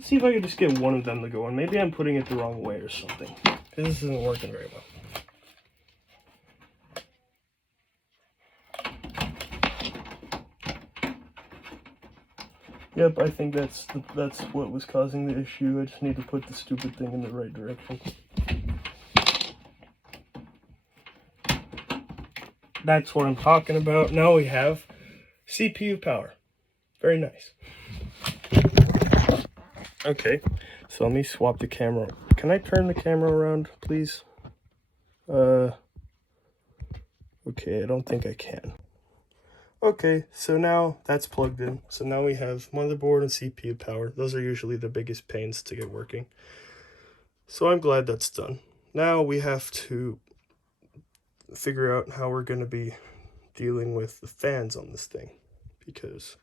See if I can just get one of them to go on. Maybe I'm putting it the wrong way or something. This isn't working very well. Yep, I think that's what was causing the issue. I just need to put the stupid thing in the right direction. That's what I'm talking about. Now we have CPU power. Very nice. Okay, so let me swap the camera. Can I turn the camera around, please? Okay, I don't think I can. Okay, so now that's plugged in. So now we have motherboard and CPU power. Those are usually the biggest pains to get working. So I'm glad that's done. Now we have to figure out how we're going to be dealing with the fans on this thing. Because,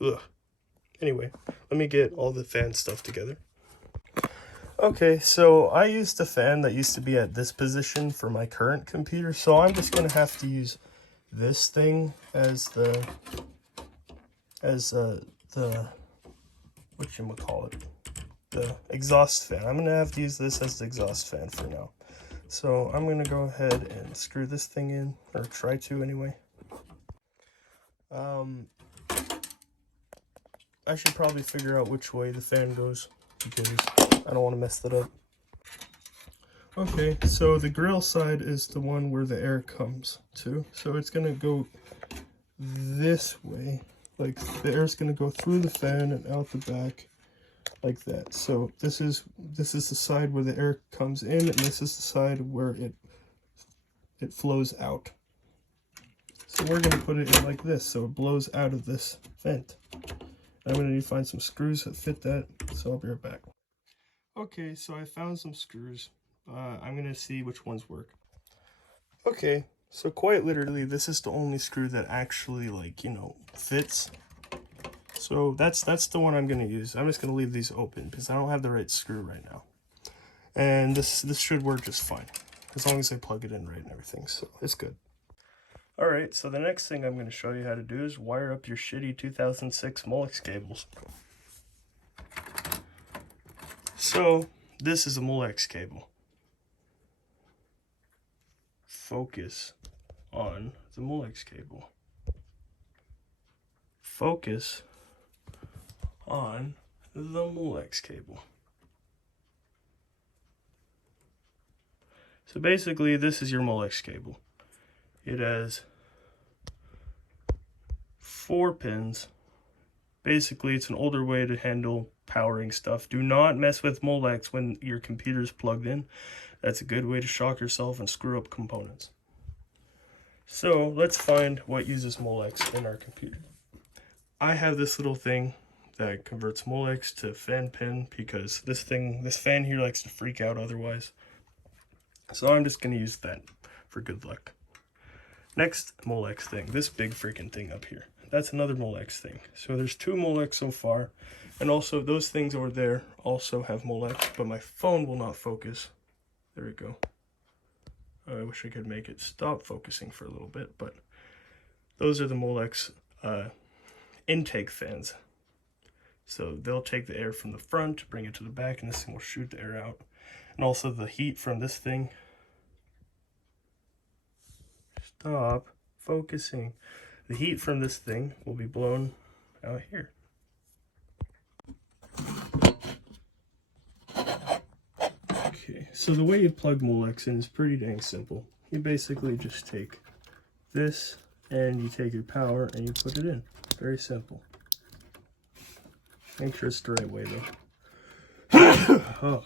ugh. Anyway, let me get all the fan stuff together. Okay, so I used a fan that used to be at this position for my current computer. So I'm just going to have to use this thing as the whatchamacallit, the exhaust fan. I'm gonna have to use this as the exhaust fan for now. So I'm gonna go ahead and screw this thing in, or try to anyway. I should probably figure out which way the fan goes because I don't want to mess that up. Okay, so the grill side is the one where the air comes to. So it's gonna go this way. Like the air's gonna go through the fan and out the back like that. So this is the side where the air comes in, and this is the side where it flows out. So we're gonna put it in like this so it blows out of this vent. I'm gonna need to find some screws that fit that, so I'll be right back. Okay, so I found some screws. I'm gonna see which ones work. Okay, so quite literally, this is the only screw that actually, like, you know, fits. So that's the one I'm gonna use. I'm just gonna leave these open because I don't have the right screw right now. And this should work just fine, as long as I plug it in right and everything, so it's good. Alright, so the next thing I'm gonna show you how to do is wire up your shitty 2006 Molex cables. So, this is a Molex cable. Focus on the Molex cable. Focus on the Molex cable. So basically, this is your Molex cable. It has 4 pins. Basically, it's an older way to handle powering stuff. Do not mess with Molex when your computer's plugged in. That's a good way to shock yourself and screw up components. So let's find what uses Molex in our computer. I have this little thing that converts Molex to fan pin because this fan here likes to freak out otherwise. So I'm just going to use that for good luck. Next Molex thing, this big freaking thing up here. that's another Molex thing. So there's 2 Molex so far. And also those things over there also have Molex, but my phone will not focus. There we go. I wish I could make it stop focusing for a little bit, but those are the Molex intake fans. So they'll take the air from the front, bring it to the back, and this thing will shoot the air out. And also the heat from this thing. Stop focusing. The heat from this thing will be blown out here. Okay, so the way you plug Molex in is pretty dang simple. You basically just take this and you take your power and you put it in. Very simple. Make sure it's the right way though. Oh.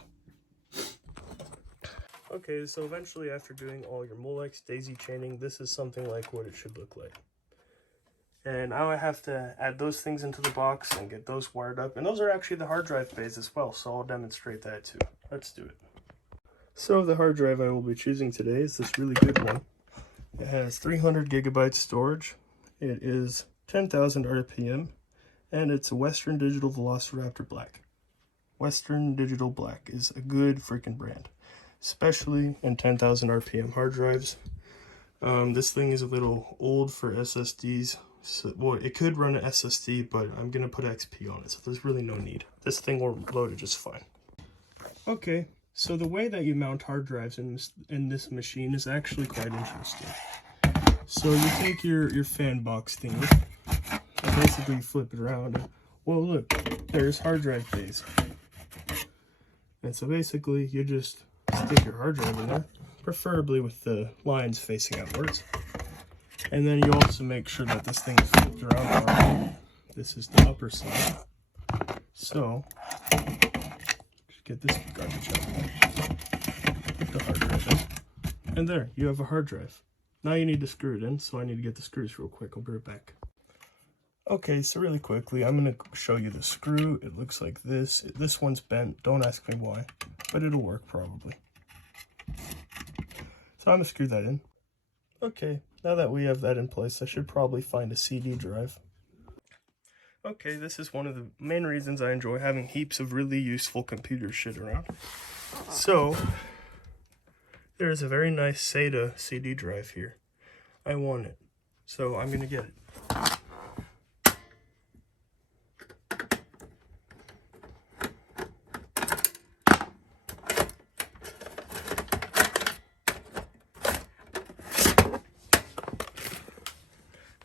Okay, so eventually after doing all your Molex daisy chaining, this is something like what it should look like. And now I have to add those things into the box and get those wired up. And those are actually the hard drive bays as well, so I'll demonstrate that too. Let's do it. So the hard drive I will be choosing today is this really good one. It has 300 gigabytes storage. It is 10,000 RPM, and it's a Western Digital Velocaraptor Black. Western Digital Black is a good freaking brand, especially in 10,000 RPM hard drives. This thing is a little old for SSDs. So, well, it could run an SSD, but I'm going to put XP on it, so there's really no need. This thing will load it just fine. Okay, so the way that you mount hard drives in this machine is actually quite interesting. So you take your fan box thingy, and basically flip it around, and, well look, there's hard drive bays. And so basically you just stick your hard drive in there, preferably with the lines facing outwards. And then you also make sure that this thing is flipped around properly. This is the upper side. So, just get this garbage out of there. Put the hard drive in. And there, you have a hard drive. Now you need to screw it in, so I need to get the screws real quick. I'll be right back. Okay, so really quickly, I'm going to show you the screw. It looks like this. This one's bent. Don't ask me why, but it'll work probably. So I'm going to screw that in. Okay, now that we have that in place, I should probably find a CD drive. Okay, this is one of the main reasons I enjoy having heaps of really useful computer shit around. So, there's a very nice SATA CD drive here. I want it, so I'm going to get it.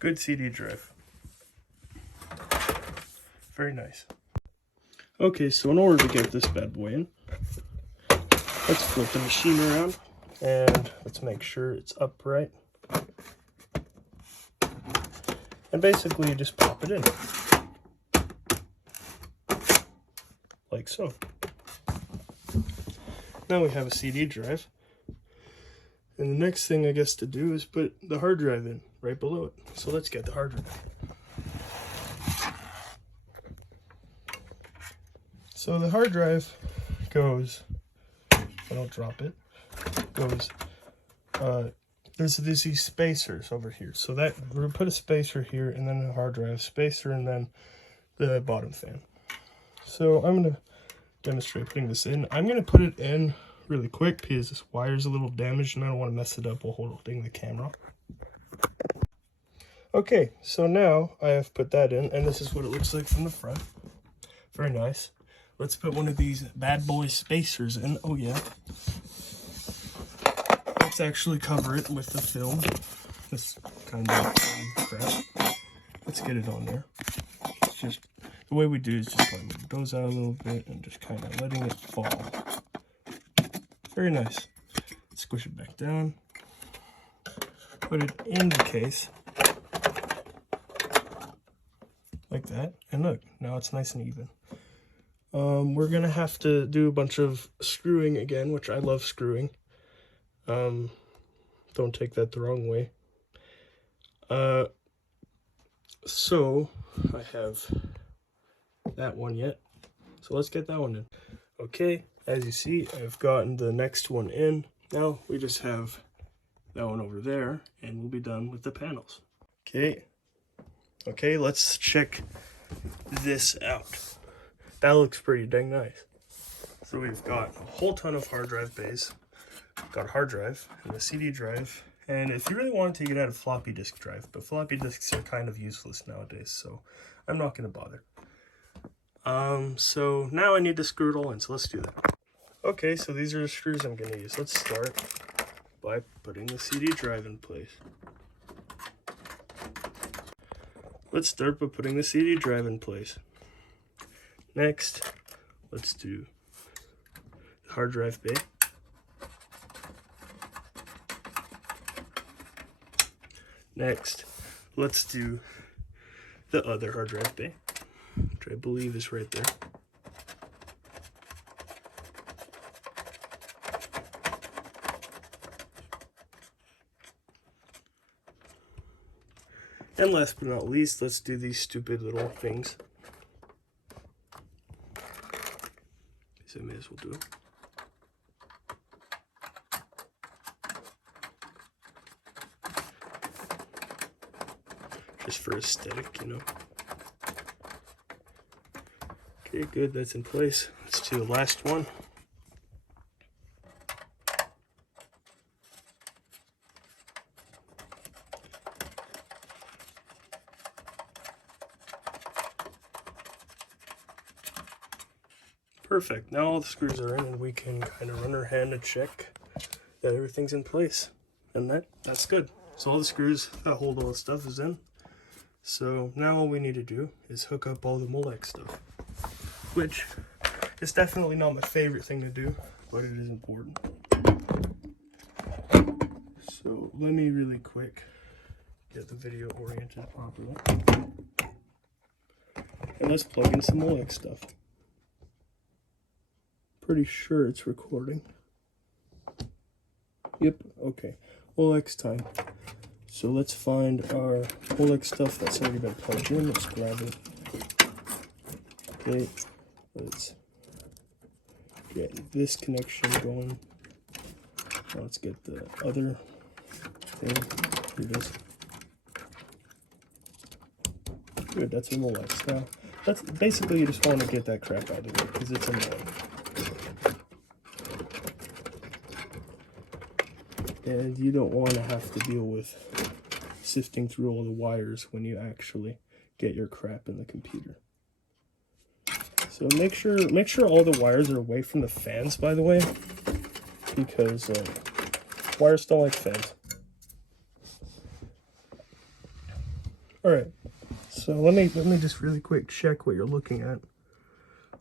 Good CD drive. Very nice. Okay, so in order to get this bad boy in, let's flip the machine around and let's make sure it's upright. And basically you just pop it in. Like so. Now we have a CD drive. And the next thing I guess to do is put the hard drive in right below it. So let's get the hard drive. So the hard drive goes, I don't drop it, goes, there's these spacers over here. So that, we're gonna put a spacer here and then a hard drive spacer and then the bottom fan. So I'm gonna demonstrate putting this in. I'm gonna put it in really quick because this wire is a little damaged and I don't want to mess it up while holding the camera. Okay, so now I have put that in and this is what it looks like from the front. Very nice. Let's put one of these bad boy spacers in. Oh yeah. Let's actually cover it with the film. This kind of crap. Let's get it on there. It's just, the way we do is just letting it goes out a little bit and just kind of letting it fall. Very nice. Squish it back down. Put it in the case. Like that. And look, now it's nice and even. We're going to have to do a bunch of screwing again, which I love screwing. Don't take that the wrong way. So, I have that one yet. So let's get that one in. Okay. As you see, I've gotten the next one in. Now we just have that one over there and we'll be done with the panels. Okay, Okay, let's check this out. That looks pretty dang nice. So we've got a whole ton of hard drive bays. Got a hard drive and a CD drive. And if you really want to take it out, a floppy disk drive, but floppy disks are kind of useless nowadays, so I'm not going to bother. So now I need to screw it all in, so let's do that. Okay, so these are the screws I'm going to use. Let's start by putting the CD drive in place. Let's start by putting the CD drive in place. Next, let's do the hard drive bay. Next, let's do the other hard drive bay, which I believe is right there. And last but not least, let's do these stupid little things. So I may as well do it. Just for aesthetic, you know. Okay, good, that's in place. Let's do the last one. Perfect. Now all the screws are in and we can kind of run our hand and check that everything's in place. And that's good. So all the screws that hold all the stuff is in. So now all we need to do is hook up all the Molex stuff, which is definitely not my favorite thing to do, but it is important. So let me really quick get the video oriented properly. And let's plug in some Molex stuff. Pretty sure it's recording. Yep, okay. Molex time. So let's find our Molex stuff that's already been plugged in. Let's grab it. Okay, let's get this connection going. Now let's get the other thing. Here it is. Good, that's a Molex. Now, that's basically, you just want to get that crap out of the way because it's annoying. And you don't want to have to deal with sifting through all the wires when you actually get your crap in the computer. So make sure all the wires are away from the fans, by the way, because wires don't like fans. All right, so let me just really quick check what you're looking at.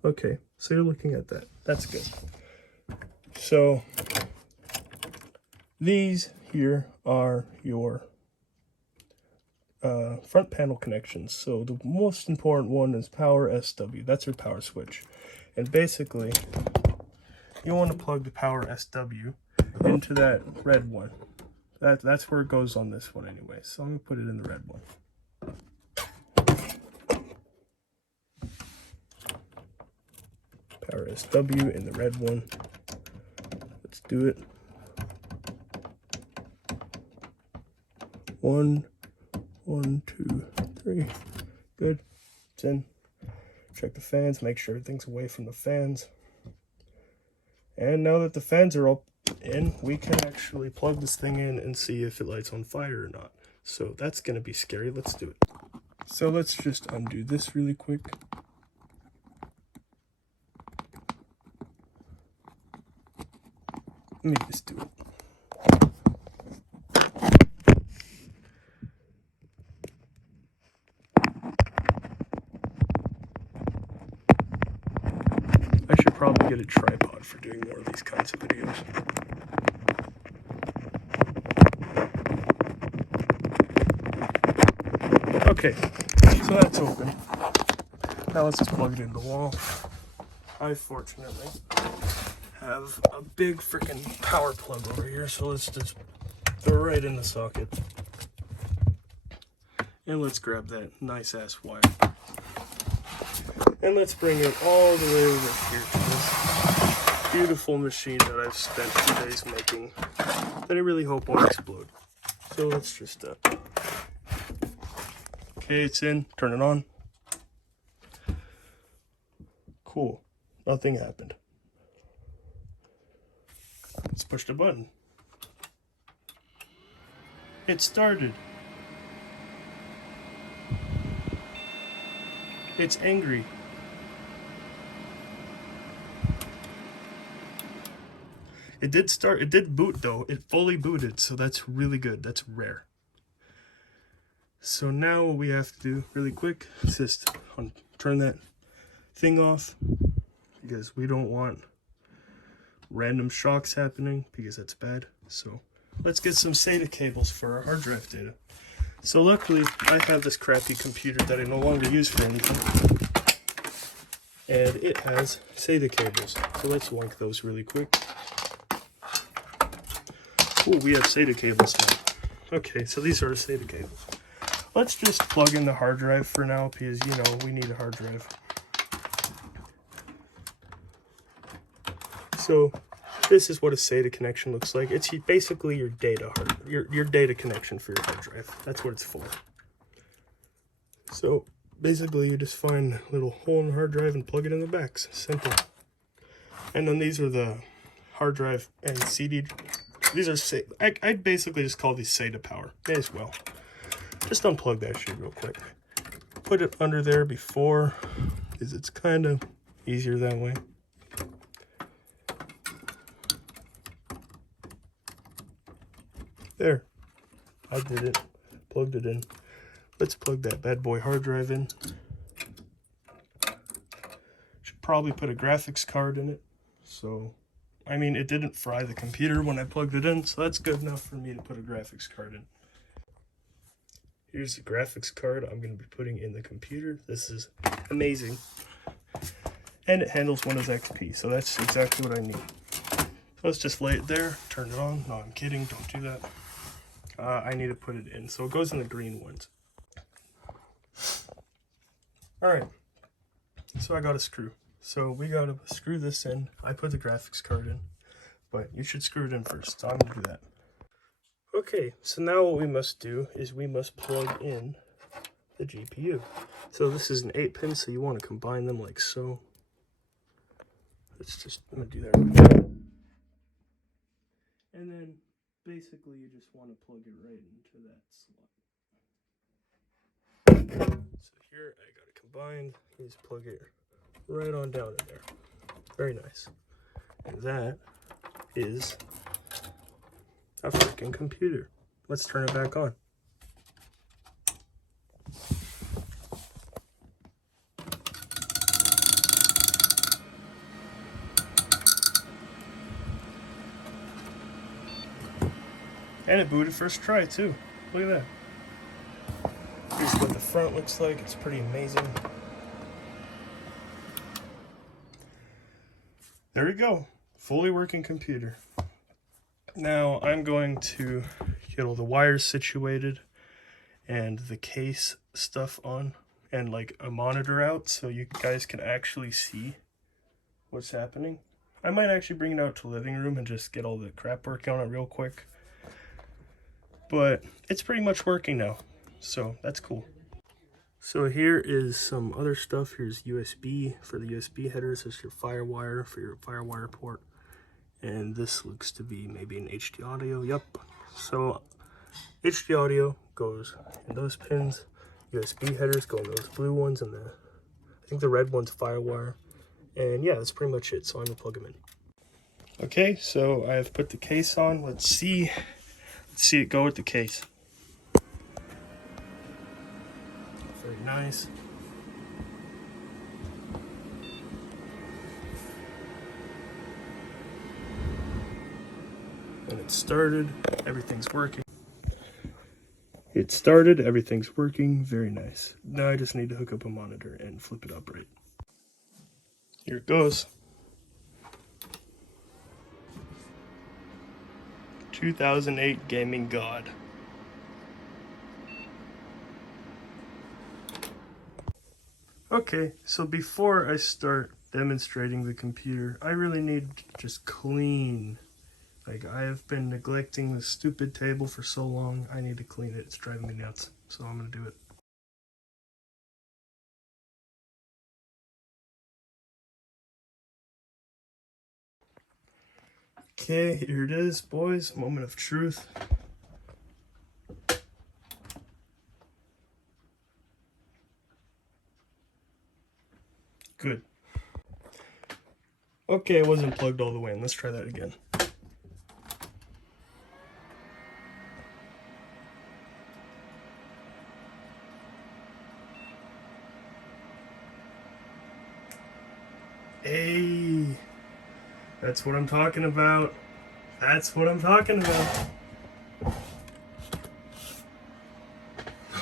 Okay, so you're looking at that. That's good. So these here are your front panel connections. So the most important one is power SW. That's your power switch. And basically, you want to plug the power SW into that red one. That's where it goes on this one anyway. So I'm going to put it in the red one. Power SW in the red one. Let's do it. 1, 2, 3. Good. It's in. Check the fans. Make sure everything's away from the fans. And now that the fans are all in, we can actually plug this thing in and see if it lights on fire or not. So that's going to be scary. Let's do it. So let's just undo this really quick. Let me just do it. I should probably get a tripod for doing more of these kinds of videos. Okay, so that's open. Now let's just plug it in the wall. I fortunately have a big freaking power plug over here, so let's just throw it right in the socket. And let's grab that nice ass wire. And let's bring it all the way over here to this beautiful machine that I've spent 2 days making that I really hope won't explode. So let's just Okay, it's in. Turn it on. Cool. Nothing happened. Let's push the button. It started. It's angry. It did start, it did boot though. It fully booted, so that's really good. That's rare. So now what we have to do really quick is just turn that thing off, because we don't want random shocks happening, because that's bad. So let's get some SATA cables for our hard drive data. So luckily I have this crappy computer that I no longer use for anything, and it has SATA cables. So let's link those really quick. Oh, we have SATA cables now. Okay, so these are the SATA cables. Let's just plug in the hard drive for now, because, you know, we need a hard drive. So this is what a SATA connection looks like. It's basically your data your data connection for your hard drive. That's what it's for. So basically you just find a little hole in the hard drive and plug it in the back. Simple. And then these are the hard drive and CD. These are I'd basically just call these SATA power. May as well. Just unplug that shit real quick. Put it under there before, because it's kind of easier that way. There. I did it. Plugged it in. Let's plug that bad boy hard drive in. Should probably put a graphics card in it. So, I mean, it didn't fry the computer when I plugged it in, so that's good enough for me to put a graphics card in. Here's the graphics card I'm going to be putting in the computer. This is amazing. And it handles Windows XP, so that's exactly what I need. So let's just lay it there, turn it on. No, I'm kidding, don't do that. I need to put it in, so it goes in the green ones. Alright, so I got a screw. So we got to screw this in. I put the graphics card in, but you should screw it in first, so I'm going to do that. Okay, so now what we must do is we must plug in the GPU. So this is an 8-pin, so you want to combine them like so. I'm going to do that right now. And then basically you just want to plug it right into that slot. So here I got it combined. You just plug it right on down in there. Very nice. And that is a freaking computer. Let's turn it back on. And it booted first try too. Look at that. Here's what the front looks like. It's pretty amazing. There we go. Fully working computer. Now I'm going to get all the wires situated and the case stuff on and like a monitor out so you guys can actually see what's happening. I might actually bring it out to the living room and just get all the crap working on it real quick. But it's pretty much working now, so that's cool. So here is some other stuff. Here's USB for the USB headers. There's your FireWire for your FireWire port. And this looks to be maybe an HD audio. Yep. So HD audio goes in those pins. USB headers go in those blue ones, and I think the red one's FireWire. And yeah, that's pretty much it. So I'm gonna plug them in. Okay, so I have put the case on. Let's see it go with the case. Very nice. When it started, everything's working. It started, everything's working, very nice. Now I just need to hook up a monitor and flip it upright. Here it goes. 2008 Gaming God. Okay, so before I start demonstrating the computer, I really need to just clean. Like, I have been neglecting this stupid table for so long. I need to clean it. It's driving me nuts. So I'm gonna do it. Okay, here it is, boys. Moment of truth. Good. Okay, it wasn't plugged all the way in. Let's try that again. Hey, that's what I'm talking about. That's what I'm talking about.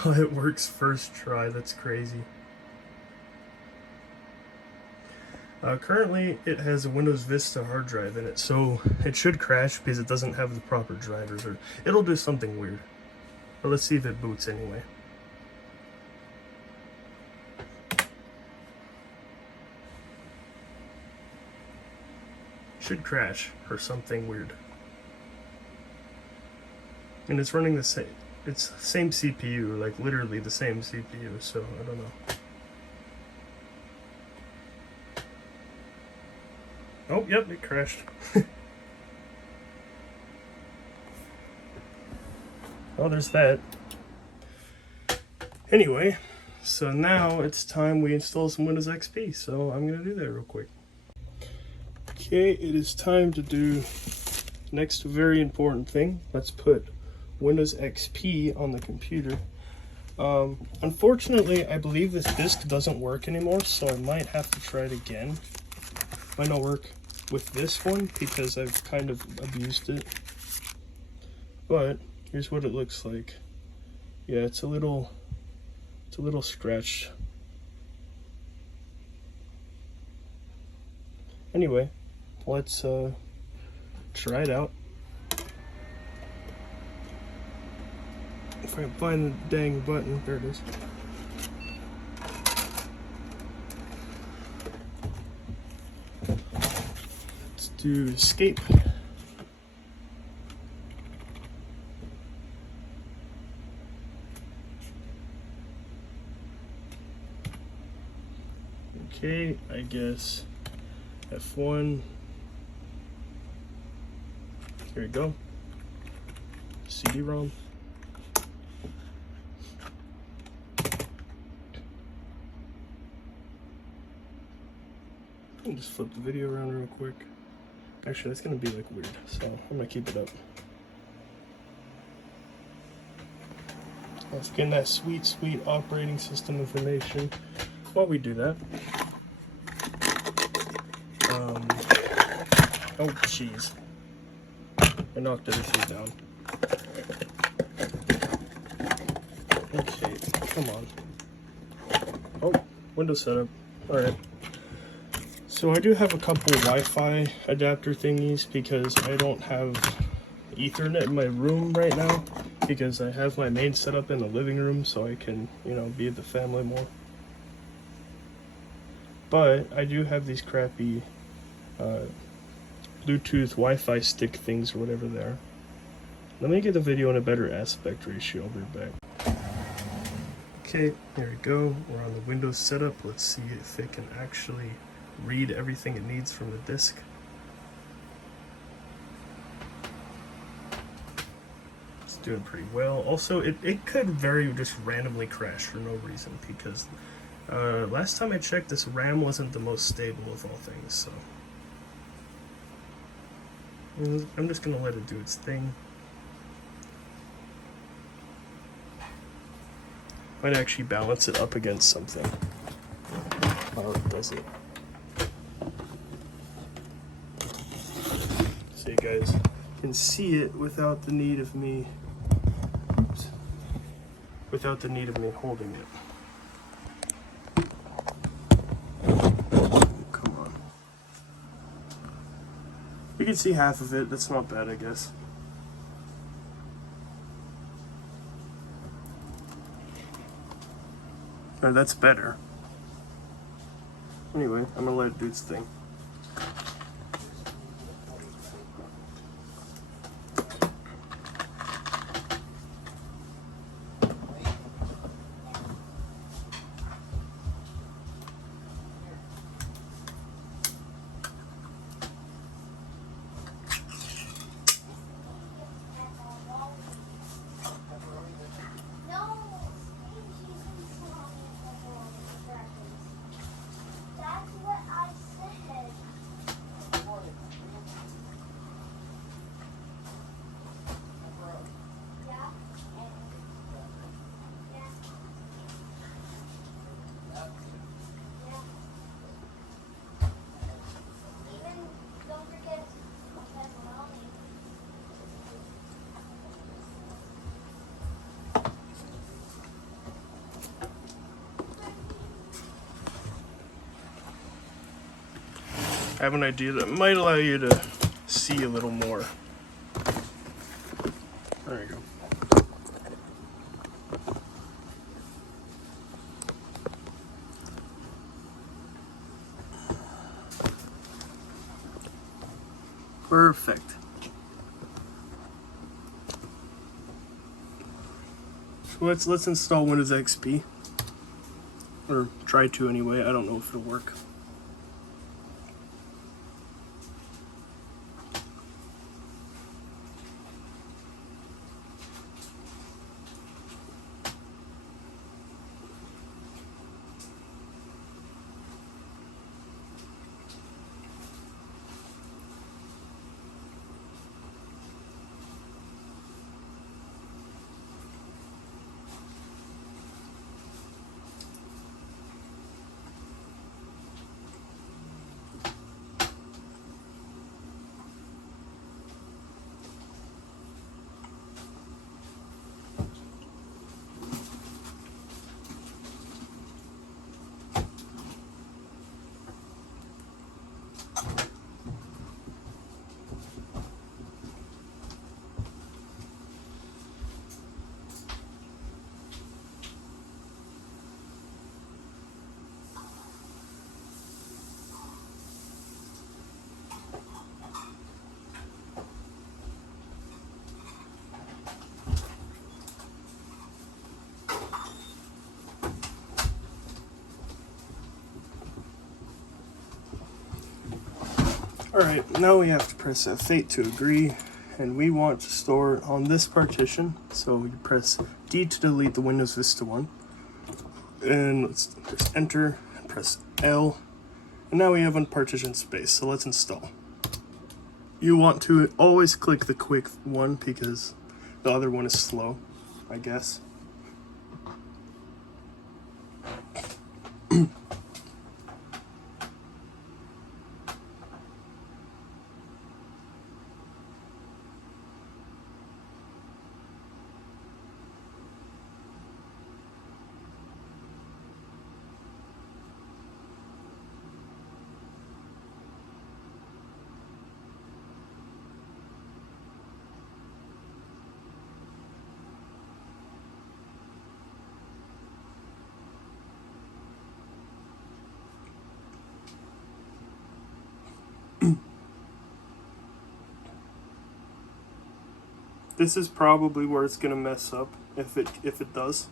Oh, it works first try. That's crazy. Currently, it has a Windows Vista hard drive in it, so it should crash because it doesn't have the proper drivers, or it'll do something weird. But let's see if it boots anyway. Should crash or something weird. And it's running the same. It's the same CPU, like literally the same CPU. So I don't know. Oh, yep, it crashed. Oh, there's that. Anyway, so now it's time we install some Windows XP. So I'm gonna do that real quick. Okay, it is time to do next very important thing. Let's put Windows XP on the computer. Unfortunately, I believe this disk doesn't work anymore, so I might have to try it again. Might not work with this one because I've kind of abused it. But here's what it looks like. Yeah, it's a little scratched. Anyway, let's try it out. If I can find the dang button, there it is. Let's do escape. Okay, I guess F1. Here we go. CD-ROM. I'll just flip the video around real quick. Actually, that's gonna be like weird, so I'm gonna keep it up. Let's get that sweet, sweet operating system information. While we do that, oh jeez, I knocked everything down. Okay, come on. Oh, Windows setup. All right. So I do have a couple Wi-Fi adapter thingies because I don't have Ethernet in my room right now because I have my main setup in the living room so I can, you know, be with the family more. But I do have these crappy Bluetooth Wi-Fi stick things or whatever they are. Let me get the video in a better aspect ratio. I'll be back. Okay, there we go. We're on the Windows setup. Let's see if it can actually read everything it needs from the disk. It's doing pretty well. Also, it could very just randomly crash for no reason because last time I checked, this RAM wasn't the most stable of all things, so I'm just gonna let it do its thing. Might actually balance it up against something. Oh, it does it. So you guys can see it without the need of me holding it. Come on. You can see half of it. That's not bad, I guess. Or that's better. Anyway, I'm gonna let it do its thing. I have an idea that might allow you to see a little more. There you go. Perfect. So let's install Windows XP, or try to anyway. I don't know if it'll work. Alright, now we have to press F8 to agree, and we want to store on this partition, so we press D to delete the Windows Vista one, and let's press enter, and press L, and now we have unpartitioned space, so let's install. You want to always click the quick one because the other one is slow, I guess. This is probably where it's gonna mess up if it does.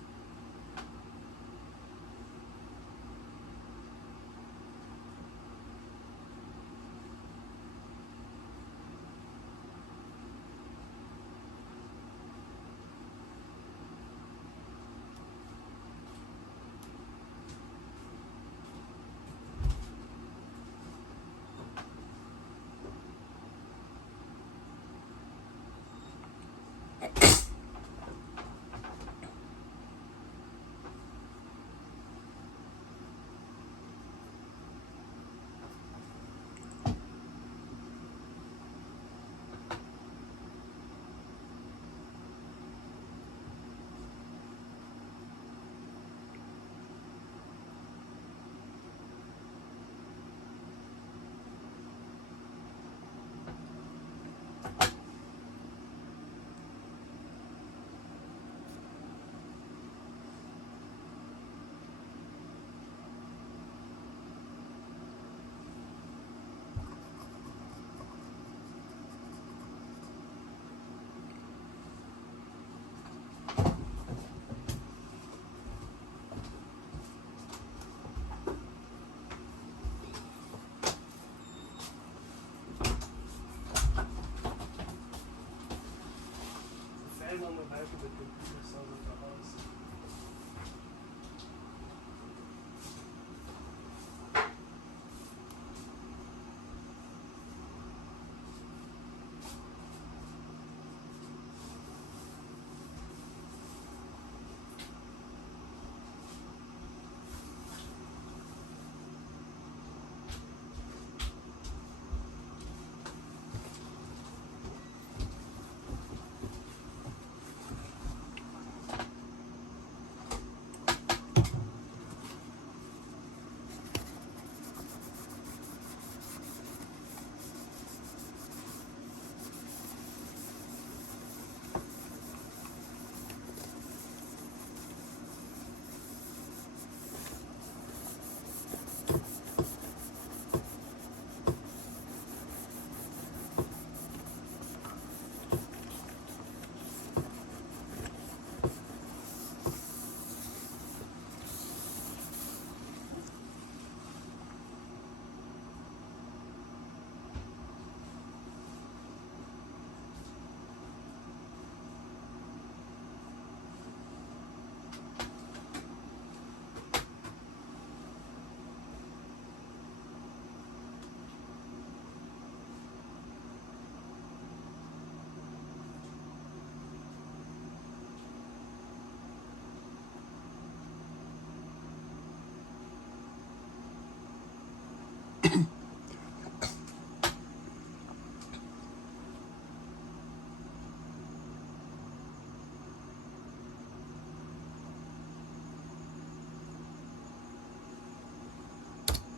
On the back of the computer sounds like a horse.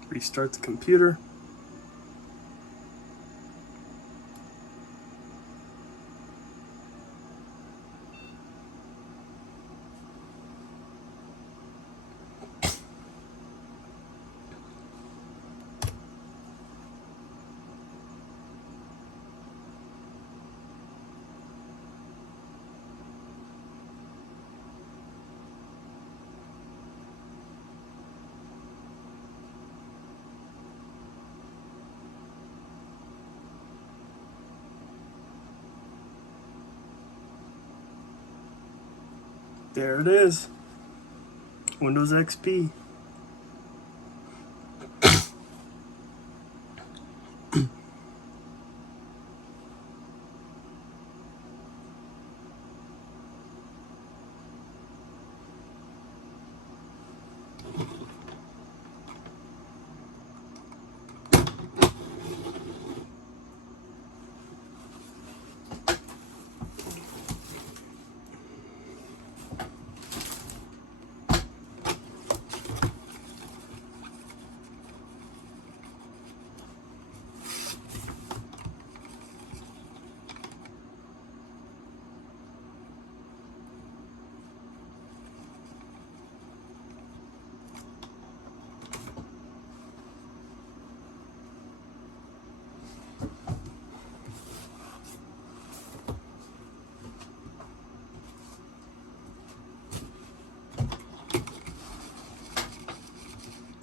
Restart the computer. There it is. Windows XP.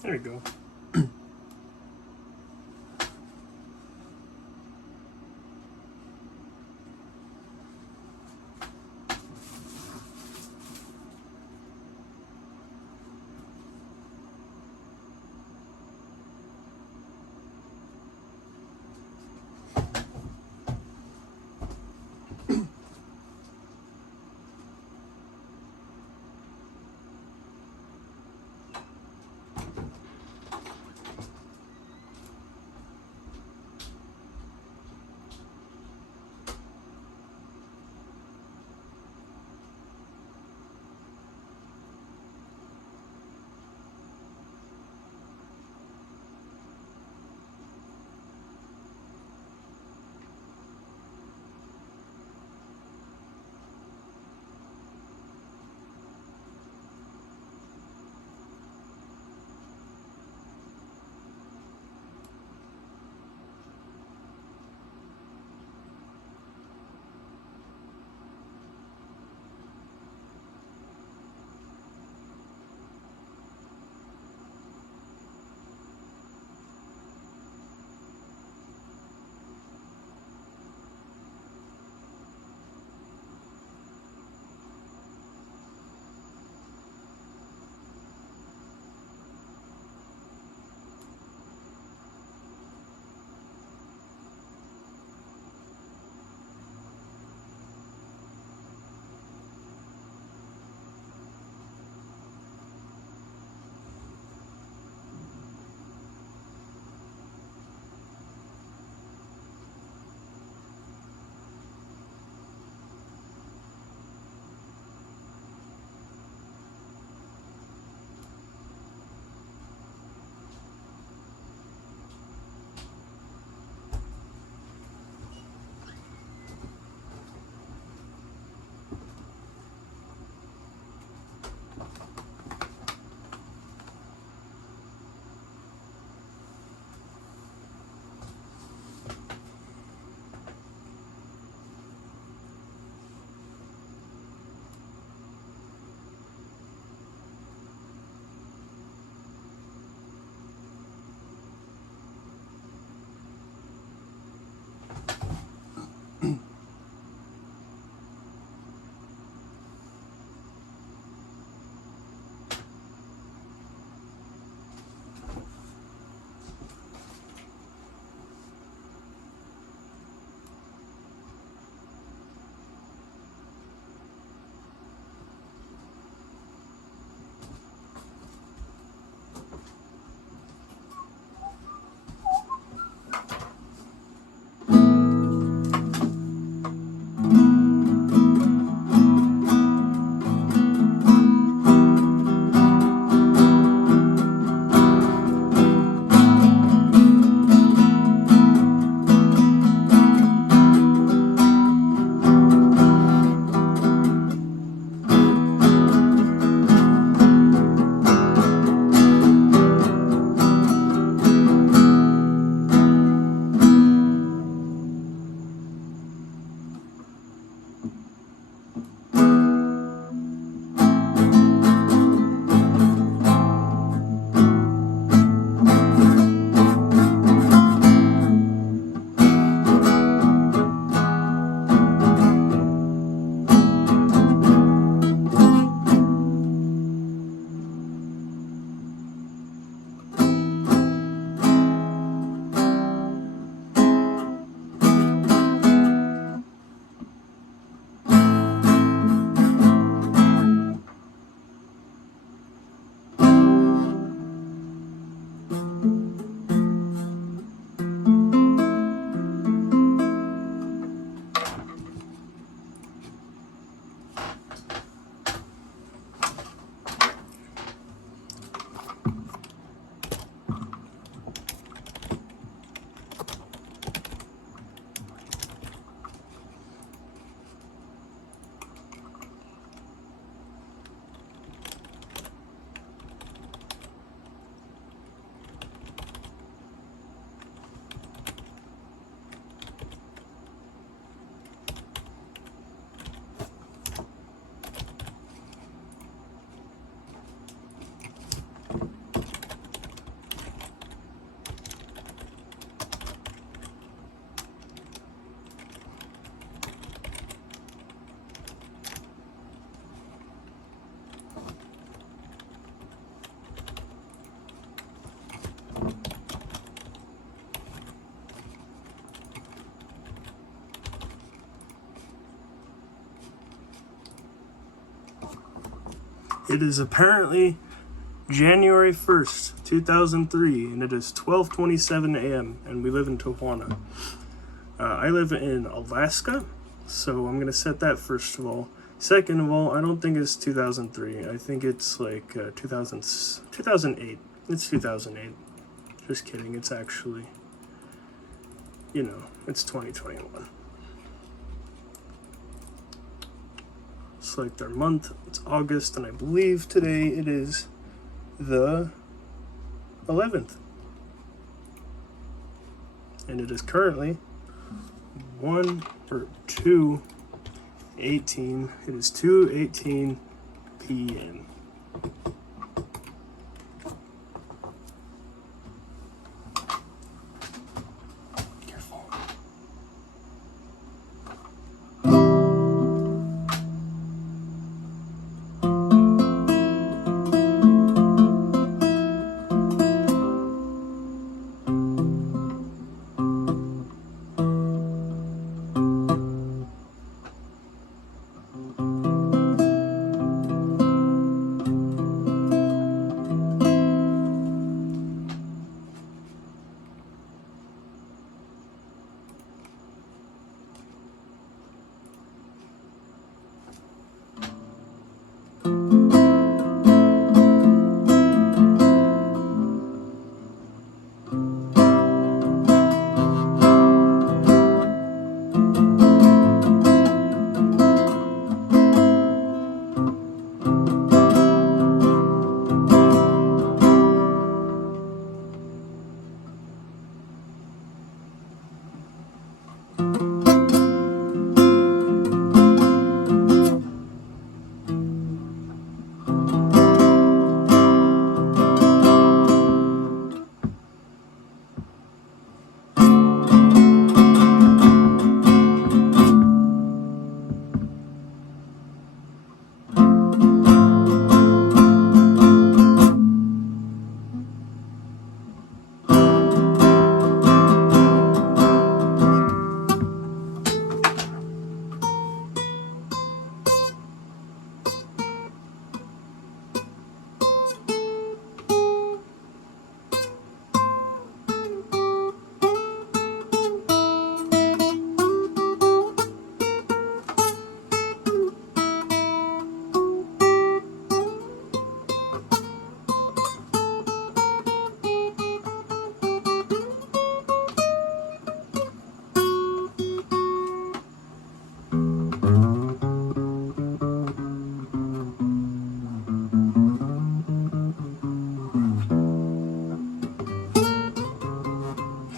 There you go. It is apparently January 1st, 2003, and it is 12:27 a.m., and we live in Tijuana. I live in Alaska, so I'm going to set that first of all. Second of all, I don't think it's 2003. I think it's like 2008. It's 2008. Just kidding. It's actually, it's 2021. Select our month. It's August, and I believe today it is the 11th. And it is currently 2:18. It is 2:18 p.m. Careful.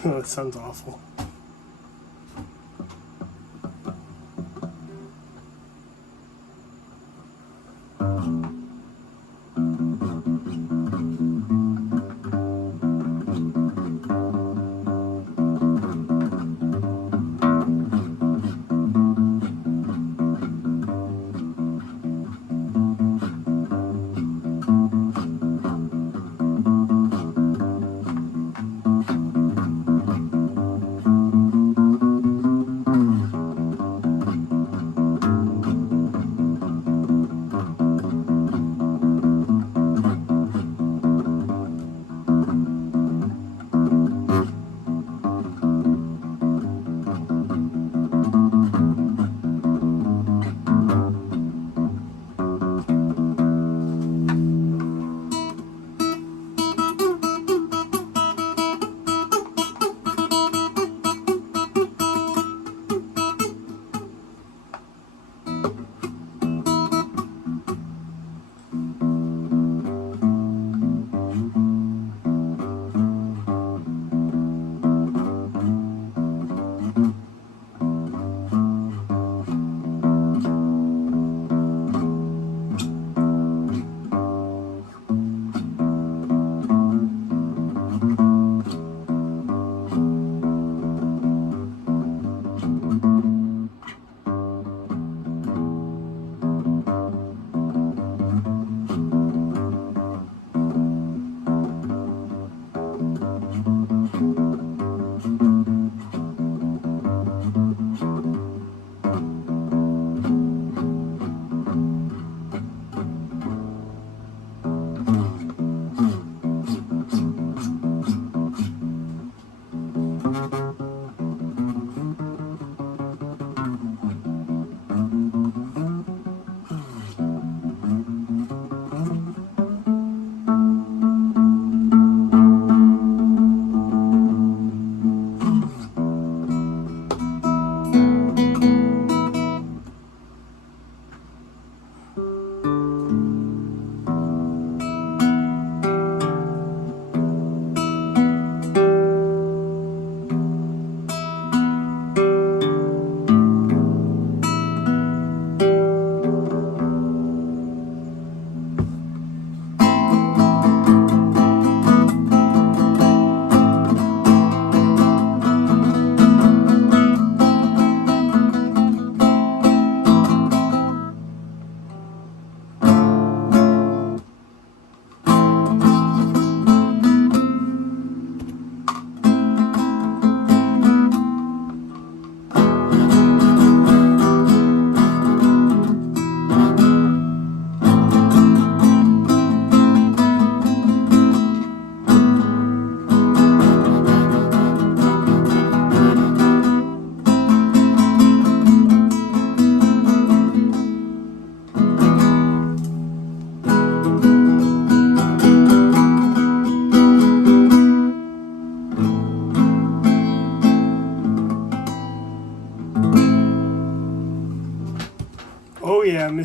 Oh, that sounds awful.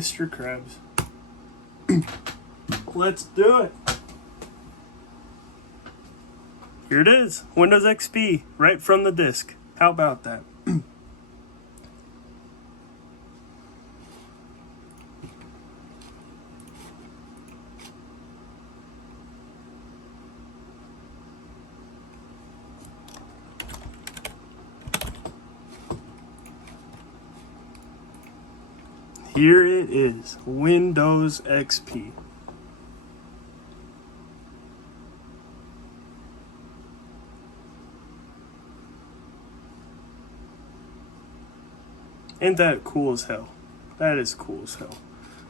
Mr. Krabs. Let's do it. Here it is, Windows XP, right from the disk. How about that? Here it is, Windows XP. Ain't that cool as hell? That is cool as hell.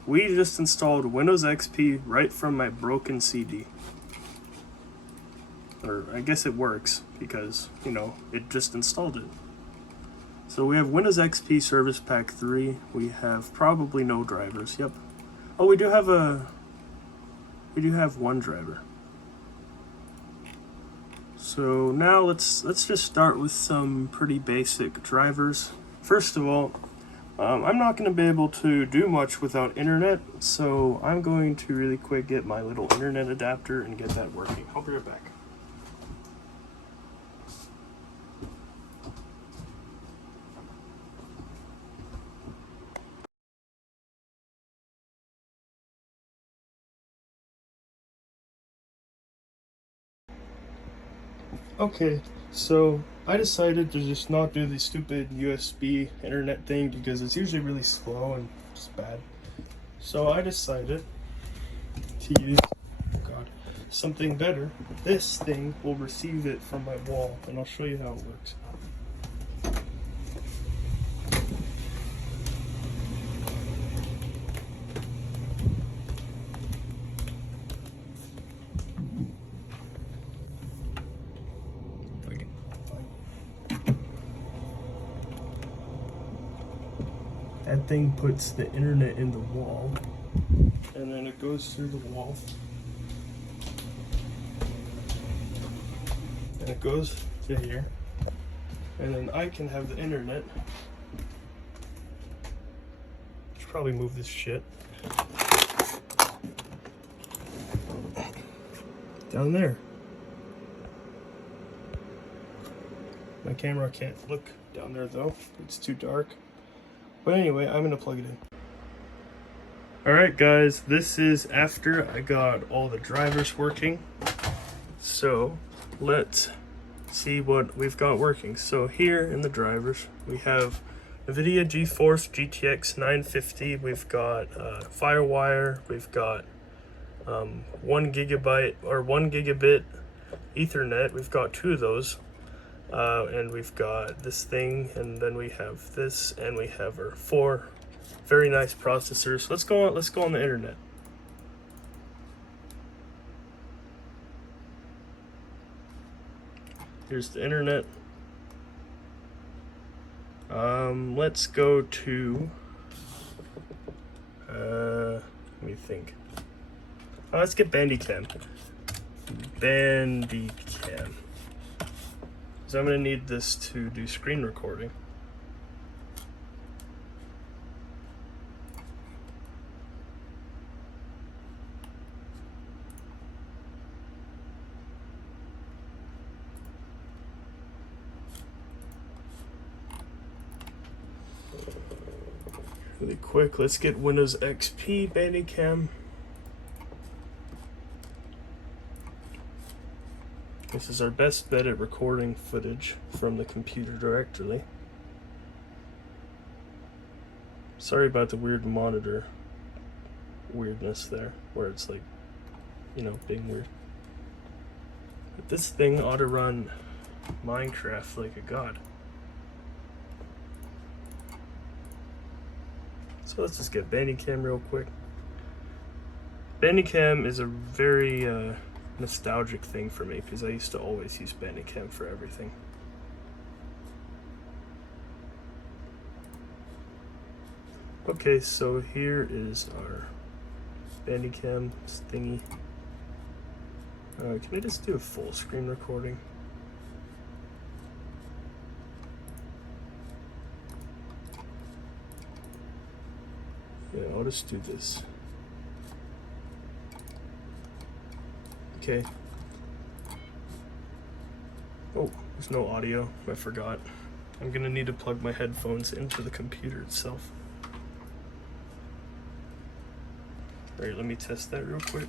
We just installed Windows XP right from my broken CD. Or I guess it works because, you know, it just installed it. So we have Windows XP Service Pack 3. We have probably no drivers. Yep. Oh, we do have one driver. So now let's just start with some pretty basic drivers. First of all, I'm not going to be able to do much without internet, so I'm going to really quick get my little internet adapter and get that working. I'll be right back. Okay, so I decided to just not do the stupid USB internet thing because it's usually really slow and just bad. So I decided to use, oh God, something better. This thing will receive it from my wall, and I'll show you how it works. That thing puts the internet in the wall, and then it goes through the wall, and it goes to here, and then I can have the internet. Should probably move this shit down there. My camera can't look down there though, it's too dark. But anyway, I'm gonna plug it in. Alright guys, this is after I got all the drivers working. So let's see what we've got working. So here in the drivers, we have NVIDIA GeForce GTX 950, we've got Firewire, we've got 1 gigabyte or 1 gigabit Ethernet, we've got 2 of those. And we've got this thing, and then we have this, and we have our 4 very nice processors. Let's go on the internet. Here's the internet. Let's go to let me think. Let's get Bandicam. So I'm going to need this to do screen recording. Really quick, let's get Windows XP Bandicam. This is our best bet at recording footage from the computer directly. Sorry about the weird monitor weirdness there, where it's like, you know, being weird. But this thing ought to run Minecraft like a god. So let's just get Bandicam real quick. Bandicam is a very nostalgic thing for me because I used to always use Bandicam for everything. Okay, so here is our Bandicam thingy. Can I just do a full screen recording? Yeah, how to do this. Okay. Oh, there's no audio. I forgot. I'm gonna need to plug my headphones into the computer itself. Alright, let me test that real quick.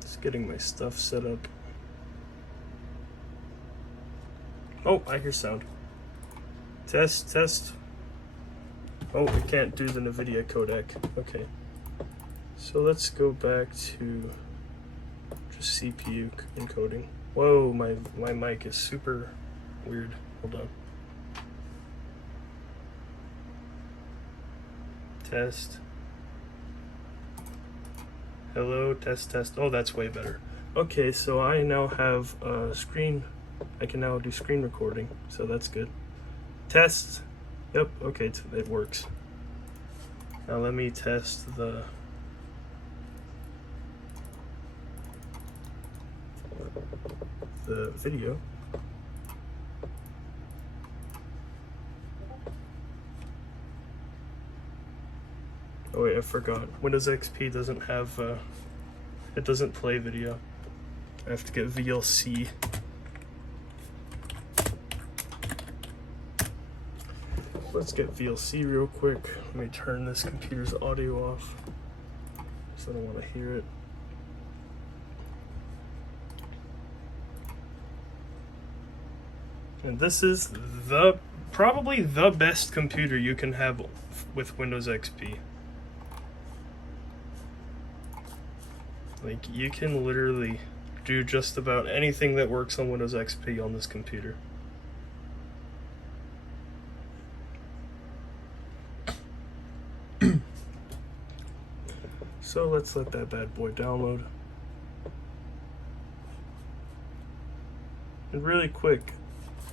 Just getting my stuff set up. Oh, I hear sound. Test, test. Oh, I can't do the NVIDIA codec. Okay. So let's go back to just CPU encoding. Whoa, my mic is super weird. Hold on. Test. Hello, test, test. Oh, that's way better. Okay, so I now have a screen. I can now do screen recording, so that's good. Test. Yep, okay, it works. Now let me test the video. Oh wait, I forgot. Windows XP doesn't have, it doesn't play video. I have to get VLC. Let's get VLC real quick. Let me turn this computer's audio off, because I don't want to hear it. And this is probably the best computer you can have with Windows XP. Like, you can literally do just about anything that works on Windows XP on this computer. So let's let that bad boy download. And really quick,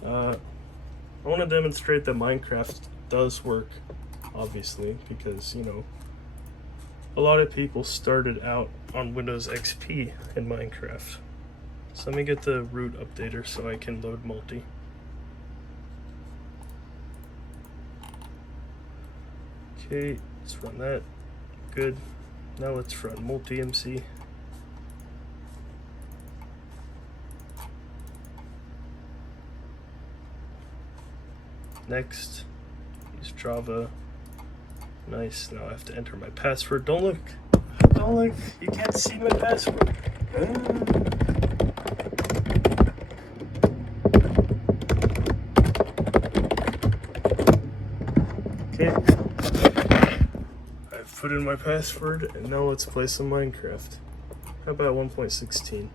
I want to demonstrate that Minecraft does work, obviously, because, you know, a lot of people started out on Windows XP in Minecraft. So let me get the root updater so I can load multi. Okay, let's run that. Good. Now let's run multi-MC. Next, use Java. Nice, now I have to enter my password. Don't look, don't look, you can't see my password. Okay, I've put in my password, and now let's play some Minecraft. How about 1.16?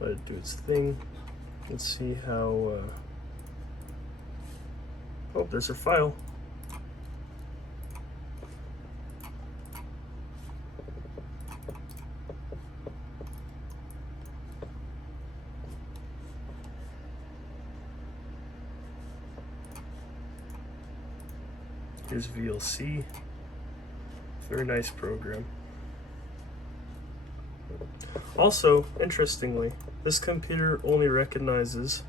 Let it do its thing. Let's see how, oh, there's a file. Here's VLC. Very nice program. Also, interestingly, this computer only recognizes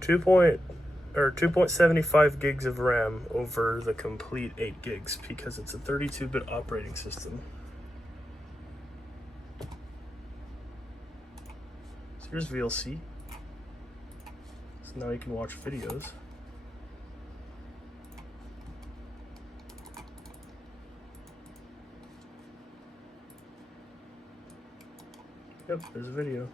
2.75 gigs of RAM over the complete 8 gigs because it's a 32-bit operating system. So here's VLC. So now you can watch videos. Yep, there's a video.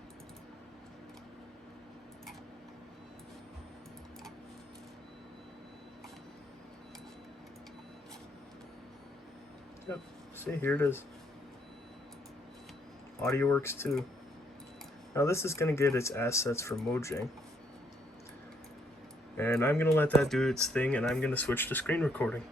Yep, see, here it is. Audio works too. Now this is going to get its assets from Mojang. And I'm going to let that do its thing, and I'm going to switch to screen recording.